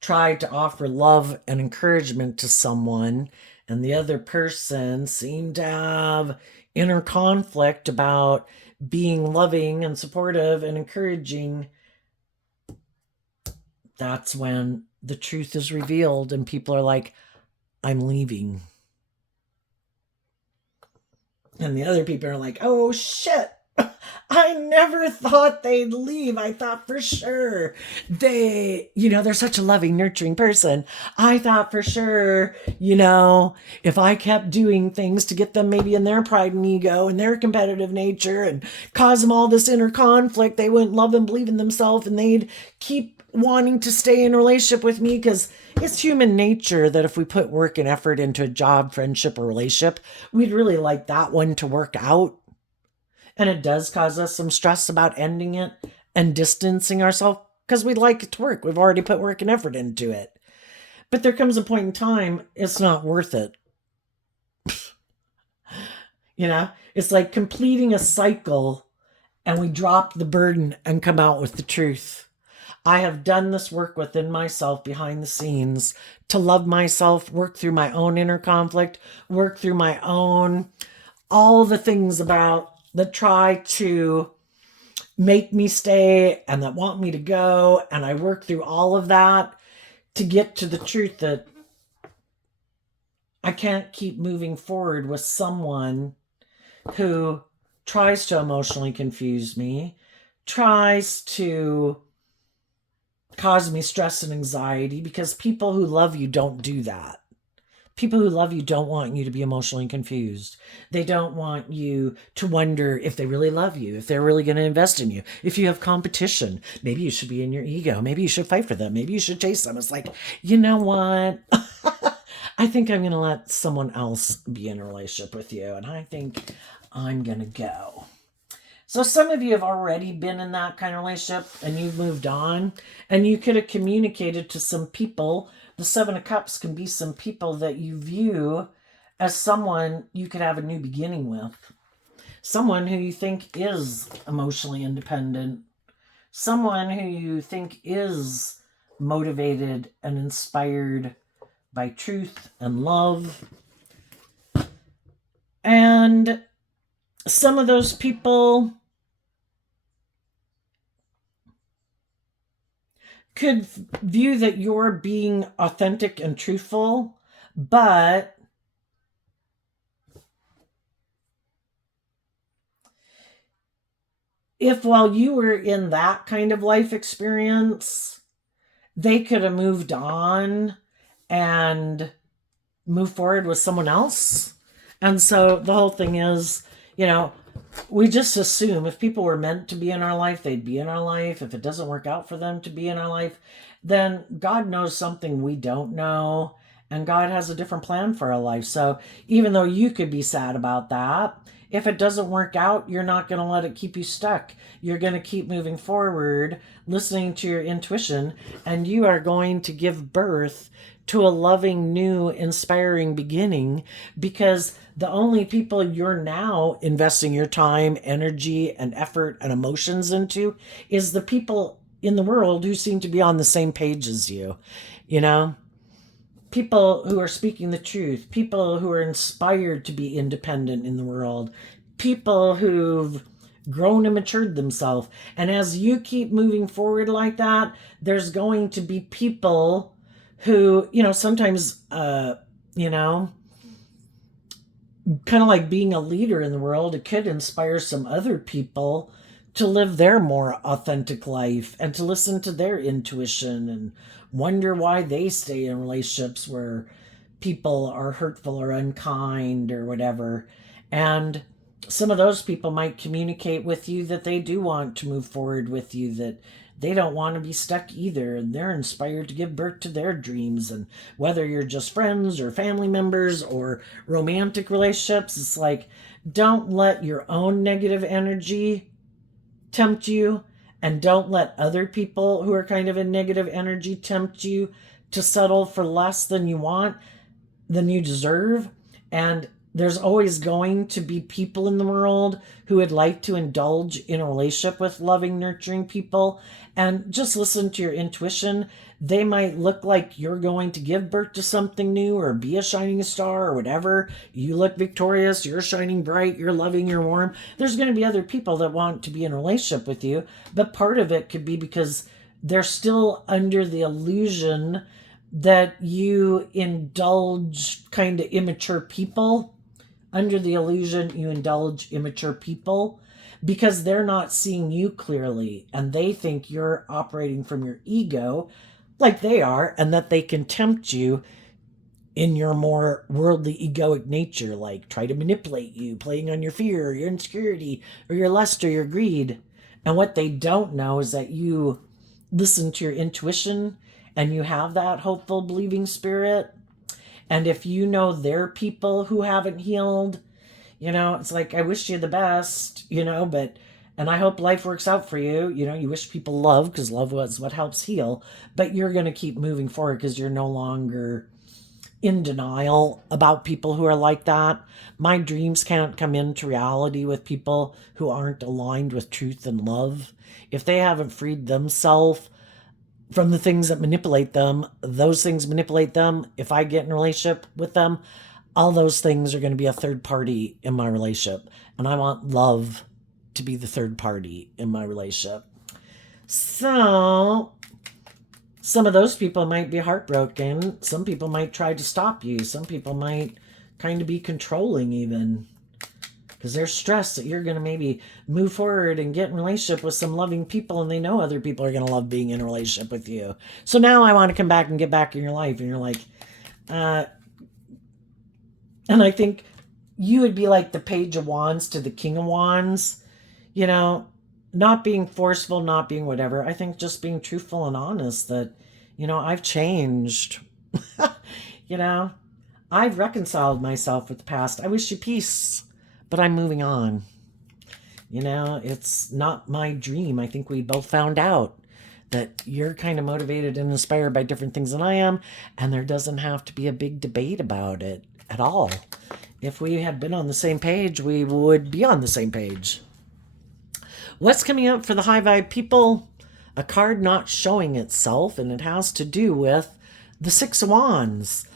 tried to offer love and encouragement to someone, and the other person seemed to have inner conflict about being loving and supportive and encouraging, that's when the truth is revealed and people are like, I'm leaving. And the other people are like, oh shit, I never thought they'd leave. I thought for sure they're such a loving, nurturing person. I thought for sure, if I kept doing things to get them maybe in their pride and ego and their competitive nature and cause them all this inner conflict, they wouldn't love and believe in themselves, and they'd keep wanting to stay in a relationship with me, because it's human nature that if we put work and effort into a job, friendship, or relationship, we'd really like that one to work out. And it does cause us some stress about ending it and distancing ourselves because we'd like it to work. We've already put work and effort into it. But there comes a point in time, it's not worth it. It's like completing a cycle and we drop the burden and come out with the truth. I have done this work within myself behind the scenes to love myself, work through my own inner conflict, work through my own, all the things about that try to make me stay and that want me to go. And I work through all of that to get to the truth that I can't keep moving forward with someone who tries to emotionally confuse me, tries to cause me stress and anxiety, because people who love you don't do that. People who love you don't want you to be emotionally confused. They don't want you to wonder if they really love you, if they're really going to invest in you. If you have competition, maybe you should be in your ego. Maybe you should fight for them. Maybe you should chase them. It's like, you know what? I think I'm going to let someone else be in a relationship with you, and I think I'm going to go. So some of you have already been in that kind of relationship and you've moved on, and you could have communicated to some people. The Seven of Cups can be some people that you view as someone you could have a new beginning with. Someone who you think is emotionally independent. Someone who you think is motivated and inspired by truth and love. And some of those people could view that you're being authentic and truthful, but if while you were in that kind of life experience, they could have moved on and moved forward with someone else. And so the whole thing is, we just assume if people were meant to be in our life, they'd be in our life. If it doesn't work out for them to be in our life, then God knows something we don't know, and God has a different plan for our life. So even though you could be sad about that, If it doesn't work out, you're not going to let it keep you stuck. You're going to keep moving forward, listening to your intuition, and you are going to give birth to a loving, new, inspiring beginning, because the only people you're now investing your time, energy, and effort and emotions into is the people in the world who seem to be on the same page as you. You know, people who are speaking the truth, people who are inspired to be independent in the world, people who've grown and matured themselves. And as you keep moving forward like that, there's going to be people who, sometimes, you know, kind of like being a leader in the world, it could inspire some other people to live their more authentic life and to listen to their intuition and wonder why they stay in relationships where people are hurtful or unkind or whatever. And some of those people might communicate with you that they do want to move forward with you, that they don't want to be stuck either, and they're inspired to give birth to their dreams. And whether you're just friends or family members or romantic relationships, it's like, don't let your own negative energy tempt you, and don't let other people who are kind of in negative energy tempt you to settle for less than you want, than you deserve. And there's always going to be people in the world who would like to indulge in a relationship with loving, nurturing people. And just listen to your intuition. They might look like you're going to give birth to something new or be a shining star or whatever. You look victorious, you're shining bright, you're loving, you're warm. There's going to be other people that want to be in a relationship with you. But part of it could be because they're still under the illusion that you indulge kind of immature people, under the illusion you indulge immature people, because they're not seeing you clearly and they think you're operating from your ego like they are, and that they can tempt you in your more worldly egoic nature, like try to manipulate you, playing on your fear or your insecurity or your lust or your greed. And what they don't know is that you listen to your intuition and you have that hopeful, believing spirit. And if you know they're people who haven't healed, it's like, I wish you the best, and I hope life works out for you. You wish people love, because love was what helps heal, but you're going to keep moving forward because you're no longer in denial about people who are like that. My dreams can't come into reality with people who aren't aligned with truth and love. If they haven't freed themselves from the things that manipulate them, those things manipulate them. If I get in a relationship with them, all those things are going to be a third party in my relationship. And I want love to be the third party in my relationship. So some of those people might be heartbroken. Some people might try to stop you. Some people might kind of be controlling even, because they're stressed that you're going to maybe move forward and get in a relationship with some loving people, and they know other people are going to love being in a relationship with you. So now I want to come back and get back in your life. And you're like, and I think you would be like the Page of Wands to the King of Wands, not being forceful, not being whatever. I think just being truthful and honest that, I've changed. I've reconciled myself with the past. I wish you peace, but I'm moving on. It's not my dream. I think we both found out that you're kind of motivated and inspired by different things than I am, and there doesn't have to be a big debate about it at all. If we had been on the same page, we would be on the same page. What's coming up for the high vibe people? A card not showing itself, and it has to do with the Six of Wands.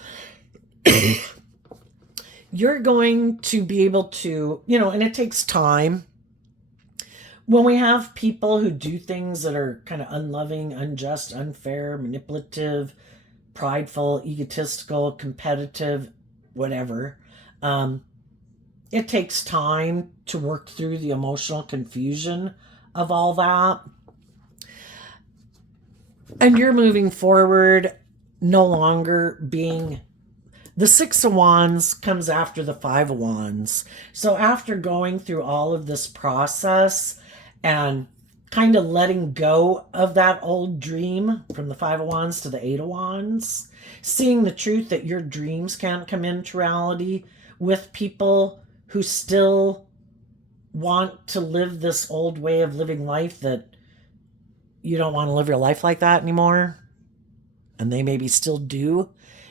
You're going to be able to, and it takes time. When we have people who do things that are kind of unloving, unjust, unfair, manipulative, prideful, egotistical, competitive, whatever, it takes time to work through the emotional confusion of all that. And you're moving forward, no longer being... The Six of Wands comes after the Five of Wands. So after going through all of this process and kind of letting go of that old dream from the Five of Wands to the Eight of Wands, seeing the truth that your dreams can't come into reality with people who still want to live this old way of living life, that you don't want to live your life like that anymore, and they maybe still do.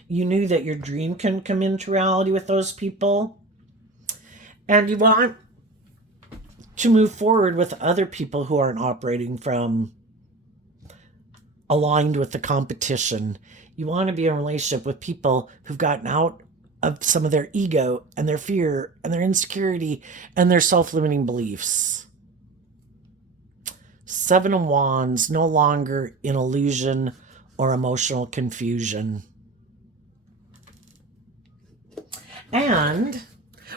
You knew that your dream can come into reality with those people, and you want to move forward with other people who aren't operating from aligned with the competition. You want to be in a relationship with people who've gotten out of some of their ego and their fear and their insecurity and their self-limiting beliefs. Seven of Wands, no longer in illusion or emotional confusion. And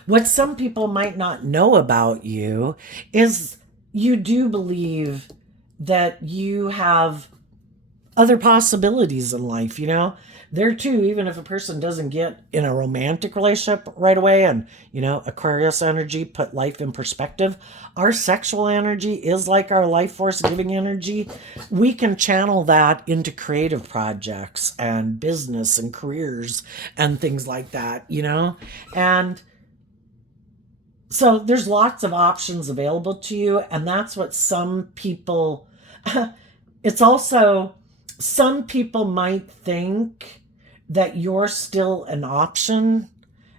what some people might not know about you is you do believe that you have other possibilities in life, you know? There too, even if a person doesn't get in a romantic relationship right away, and, you know, Aquarius energy, put life in perspective, our sexual energy is like our life force giving energy. We can channel that into creative projects and business and careers and things like that, you know? And so there's lots of options available to you, and that's what some people, it's also, some people might think that you're still an option,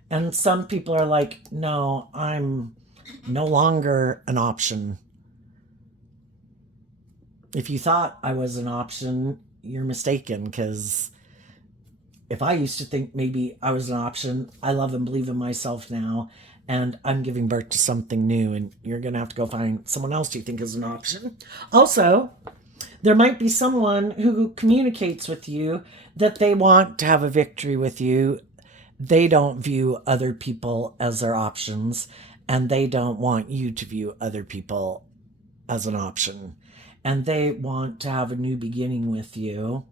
and some people are like, no, I'm no longer an option. If you thought I was an option, you're mistaken, because if I used to think maybe I was an option, I love and believe in myself now, and I'm giving birth to something new, and you're going to have to go find someone else you think is an option. Also, there might be someone who communicates with you that they want to have a victory with you. They don't view other people as their options, and they don't want you to view other people as an option. And they want to have a new beginning with you.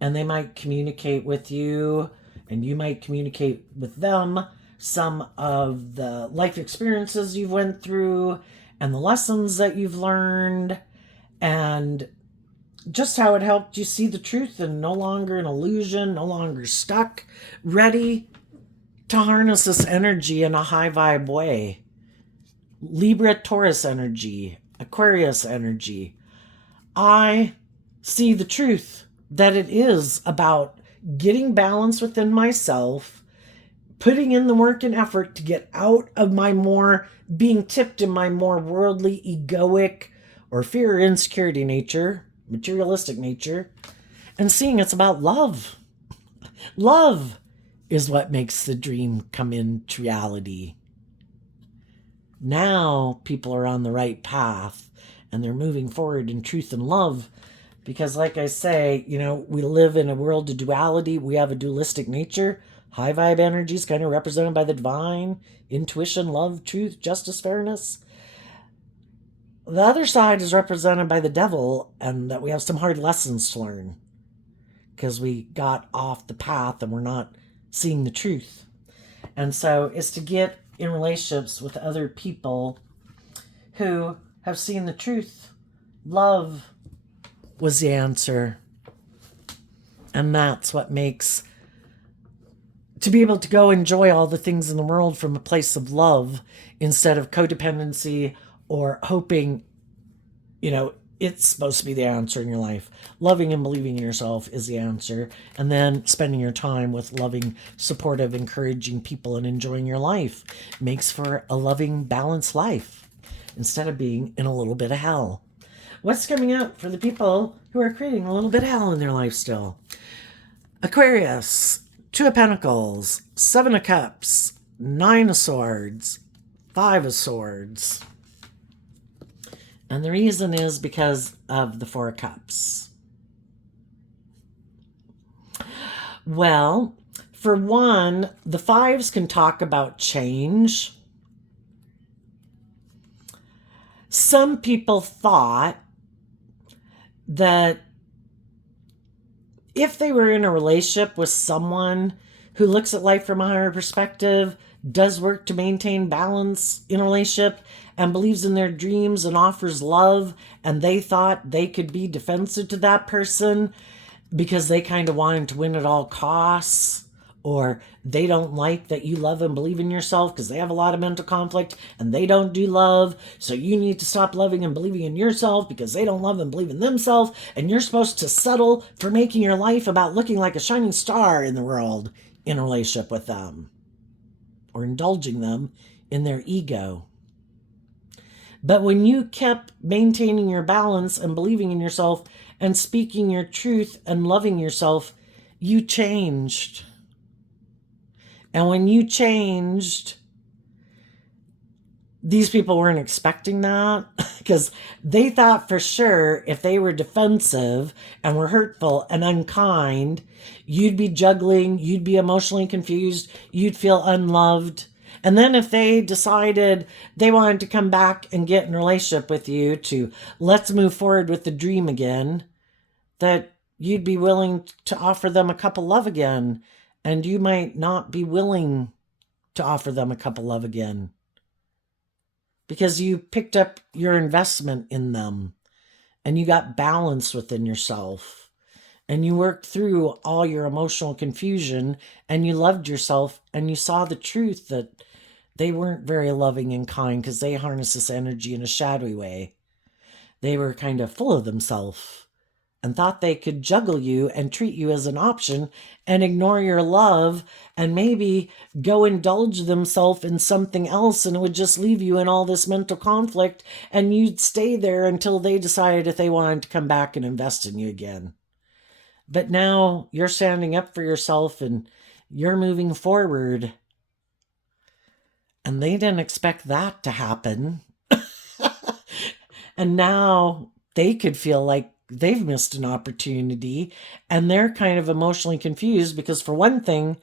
And they might communicate with you, and you might communicate with them some of the life experiences you've went through and the lessons that you've learned, and just how it helped you see the truth and no longer an illusion, no longer stuck, ready to harness this energy in a high vibe way. Libra, Taurus energy, Aquarius energy. I see the truth that it is about getting balance within myself, putting in the work and effort to get out of my more, being tipped in my more worldly, egoic, or fear or insecurity nature, materialistic nature, and seeing it's about love. Love is what makes the dream come into reality. Now people are on the right path, and they're moving forward in truth and love, because like I say, you know, we live in a world of duality. We have a dualistic nature. High vibe energy is kind of represented by the divine, intuition, love, truth, justice, fairness. The other side is represented by the devil, and that we have some hard lessons to learn because we got off the path and we're not seeing the truth. And so it's to get in relationships with other people who have seen the truth. Love was the answer. And that's what makes, to be able to go enjoy all the things in the world from a place of love instead of codependency or hoping, you know, it's supposed to be the answer in your life. Loving and believing in yourself is the answer. And then spending your time with loving, supportive, encouraging people and enjoying your life makes for a loving, balanced life instead of being in a little bit of hell. What's coming up for the people who are creating a little bit of hell in their life still? Aquarius, Two of Pentacles, Seven of Cups, Nine of Swords, Five of Swords. And the reason is because of the Four of Cups. Well, for one, the fives can talk about change. Some people thought that if they were in a relationship with someone who looks at life from a higher perspective, does work to maintain balance in a relationship, and believes in their dreams and offers love, and they thought they could be defensive to that person because they kind of wanted to win at all costs, or they don't like that you love and believe in yourself because they have a lot of mental conflict and they don't do love. So you need to stop loving and believing in yourself because they don't love and believe in themselves. And you're supposed to settle for making your life about looking like a shining star in the world in a relationship with them or indulging them in their ego. But when you kept maintaining your balance and believing in yourself and speaking your truth and loving yourself, you changed. And when you changed, these people weren't expecting that because they thought for sure if they were defensive and were hurtful and unkind, you'd be juggling, you'd be emotionally confused, you'd feel unloved. And then if they decided they wanted to come back and get in a relationship with you to let's move forward with the dream again, that you'd be willing to offer them a cup of love again. And you might not be willing to offer them a cup of love again because you picked up your investment in them and you got balance within yourself and you worked through all your emotional confusion and you loved yourself and you saw the truth that they weren't very loving and kind because they harnessed this energy in a shadowy way. They were kind of full of themselves and thought they could juggle you and treat you as an option and ignore your love and maybe go indulge themselves in something else, and it would just leave you in all this mental conflict and you'd stay there until they decided if they wanted to come back and invest in you again. But now you're standing up for yourself and you're moving forward. And they didn't expect that to happen. And now they could feel like they've missed an opportunity and they're kind of emotionally confused because, for one thing,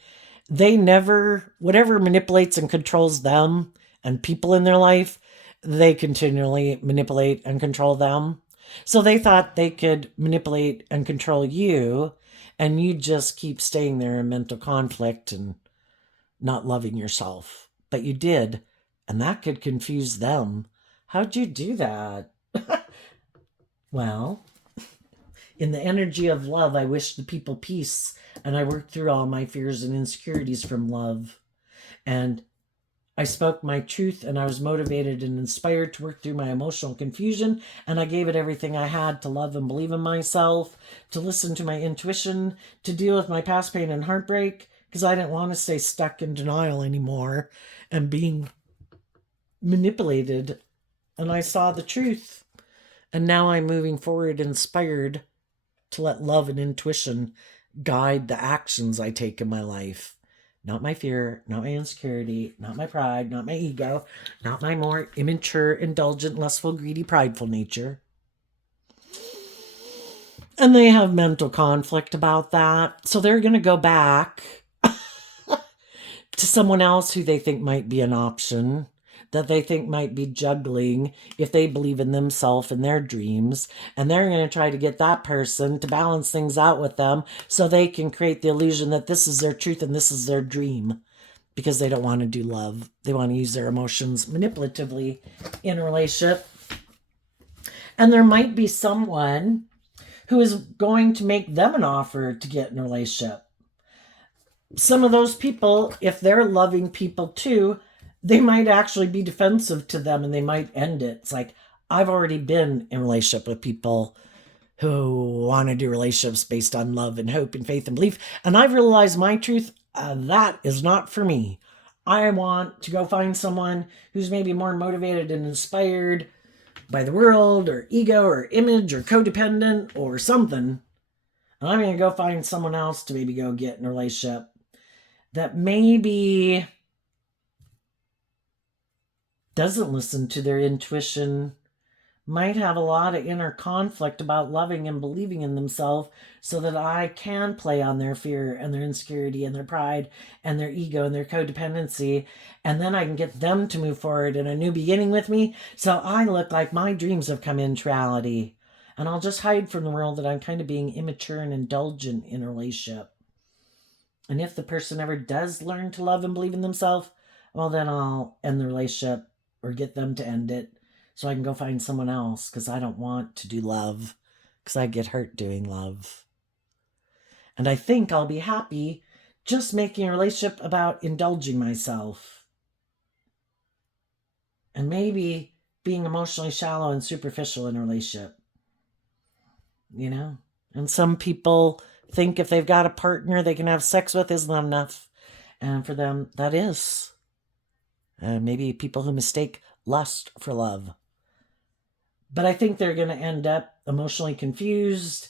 they never, whatever manipulates and controls them and people in their life, they continually manipulate and control them. So they thought they could manipulate and control you, and you just keep staying there in mental conflict and not loving yourself. But you did, and that could confuse them. How'd you do that? Well, in the energy of love, I wish the people peace, and I worked through all my fears and insecurities from love. And I spoke my truth, and I was motivated and inspired to work through my emotional confusion, and I gave it everything I had to love and believe in myself, to listen to my intuition, to deal with my past pain and heartbreak, because I didn't want to stay stuck in denial anymore and being manipulated. And I saw the truth. And now I'm moving forward inspired to let love and intuition guide the actions I take in my life. Not my fear, not my insecurity, not my pride, not my ego, not my more immature, indulgent, lustful, greedy, prideful nature. And they have mental conflict about that. So they're going to go back to someone else who they think might be an option, that they think might be juggling if they believe in themselves and their dreams. And they're going to try to get that person to balance things out with them so they can create the illusion that this is their truth and this is their dream, because they don't want to do love. They want to use their emotions manipulatively in a relationship. And there might be someone who is going to make them an offer to get in a relationship. Some of those people, if they're loving people too, they might actually be defensive to them and they might end it. It's like, I've already been in a relationship with people who want to do relationships based on love and hope and faith and belief. And I've realized my truth, that is not for me. I want to go find someone who's maybe more motivated and inspired by the world or ego or image or codependent or something. And I'm going to go find someone else to maybe go get in a relationship that maybe doesn't listen to their intuition, might have a lot of inner conflict about loving and believing in themselves, so that I can play on their fear and their insecurity and their pride and their ego and their codependency. And then I can get them to move forward in a new beginning with me, so I look like my dreams have come into reality. And I'll just hide from the world that I'm kind of being immature and indulgent in a relationship. And if the person ever does learn to love and believe in themselves, well, then I'll end the relationship or get them to end it so I can go find someone else, because I don't want to do love, because I get hurt doing love. And I think I'll be happy just making a relationship about indulging myself and maybe being emotionally shallow and superficial in a relationship, you know? And some people think if they've got a partner they can have sex with isn't enough. And for them, that is. Maybe people who mistake lust for love. But I think they're going to end up emotionally confused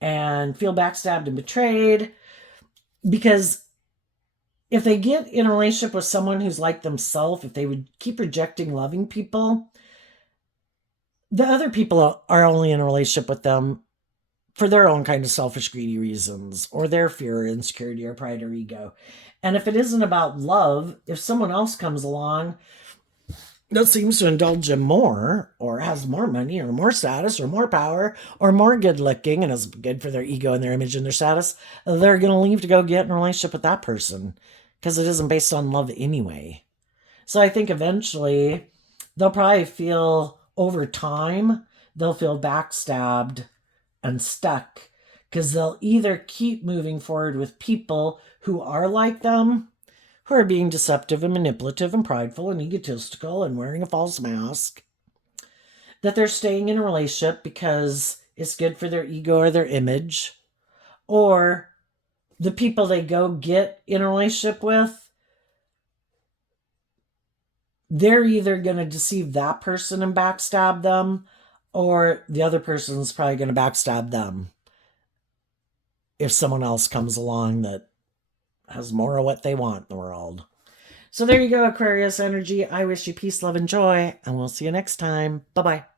and feel backstabbed and betrayed because if they get in a relationship with someone who's like themselves, if they would keep rejecting loving people, the other people are only in a relationship with them for their own kind of selfish, greedy reasons, or their fear or insecurity or pride or ego. And if it isn't about love, if someone else comes along that seems to indulge in more, or has more money, or more status, or more power, or more good looking, and is good for their ego and their image and their status, they're going to leave to go get in a relationship with that person because it isn't based on love anyway. So I think eventually they'll probably feel over time, they'll feel backstabbed and stuck because they'll either keep moving forward with people who are like them, who are being deceptive and manipulative and prideful and egotistical and wearing a false mask, that they're staying in a relationship because it's good for their ego or their image, or the people they go get in a relationship with, they're either going to deceive that person and backstab them, or the other person's probably going to backstab them if someone else comes along that has more of what they want in the world. So there you go, Aquarius energy. I wish you peace, love, and joy, and we'll see you next time. Bye bye.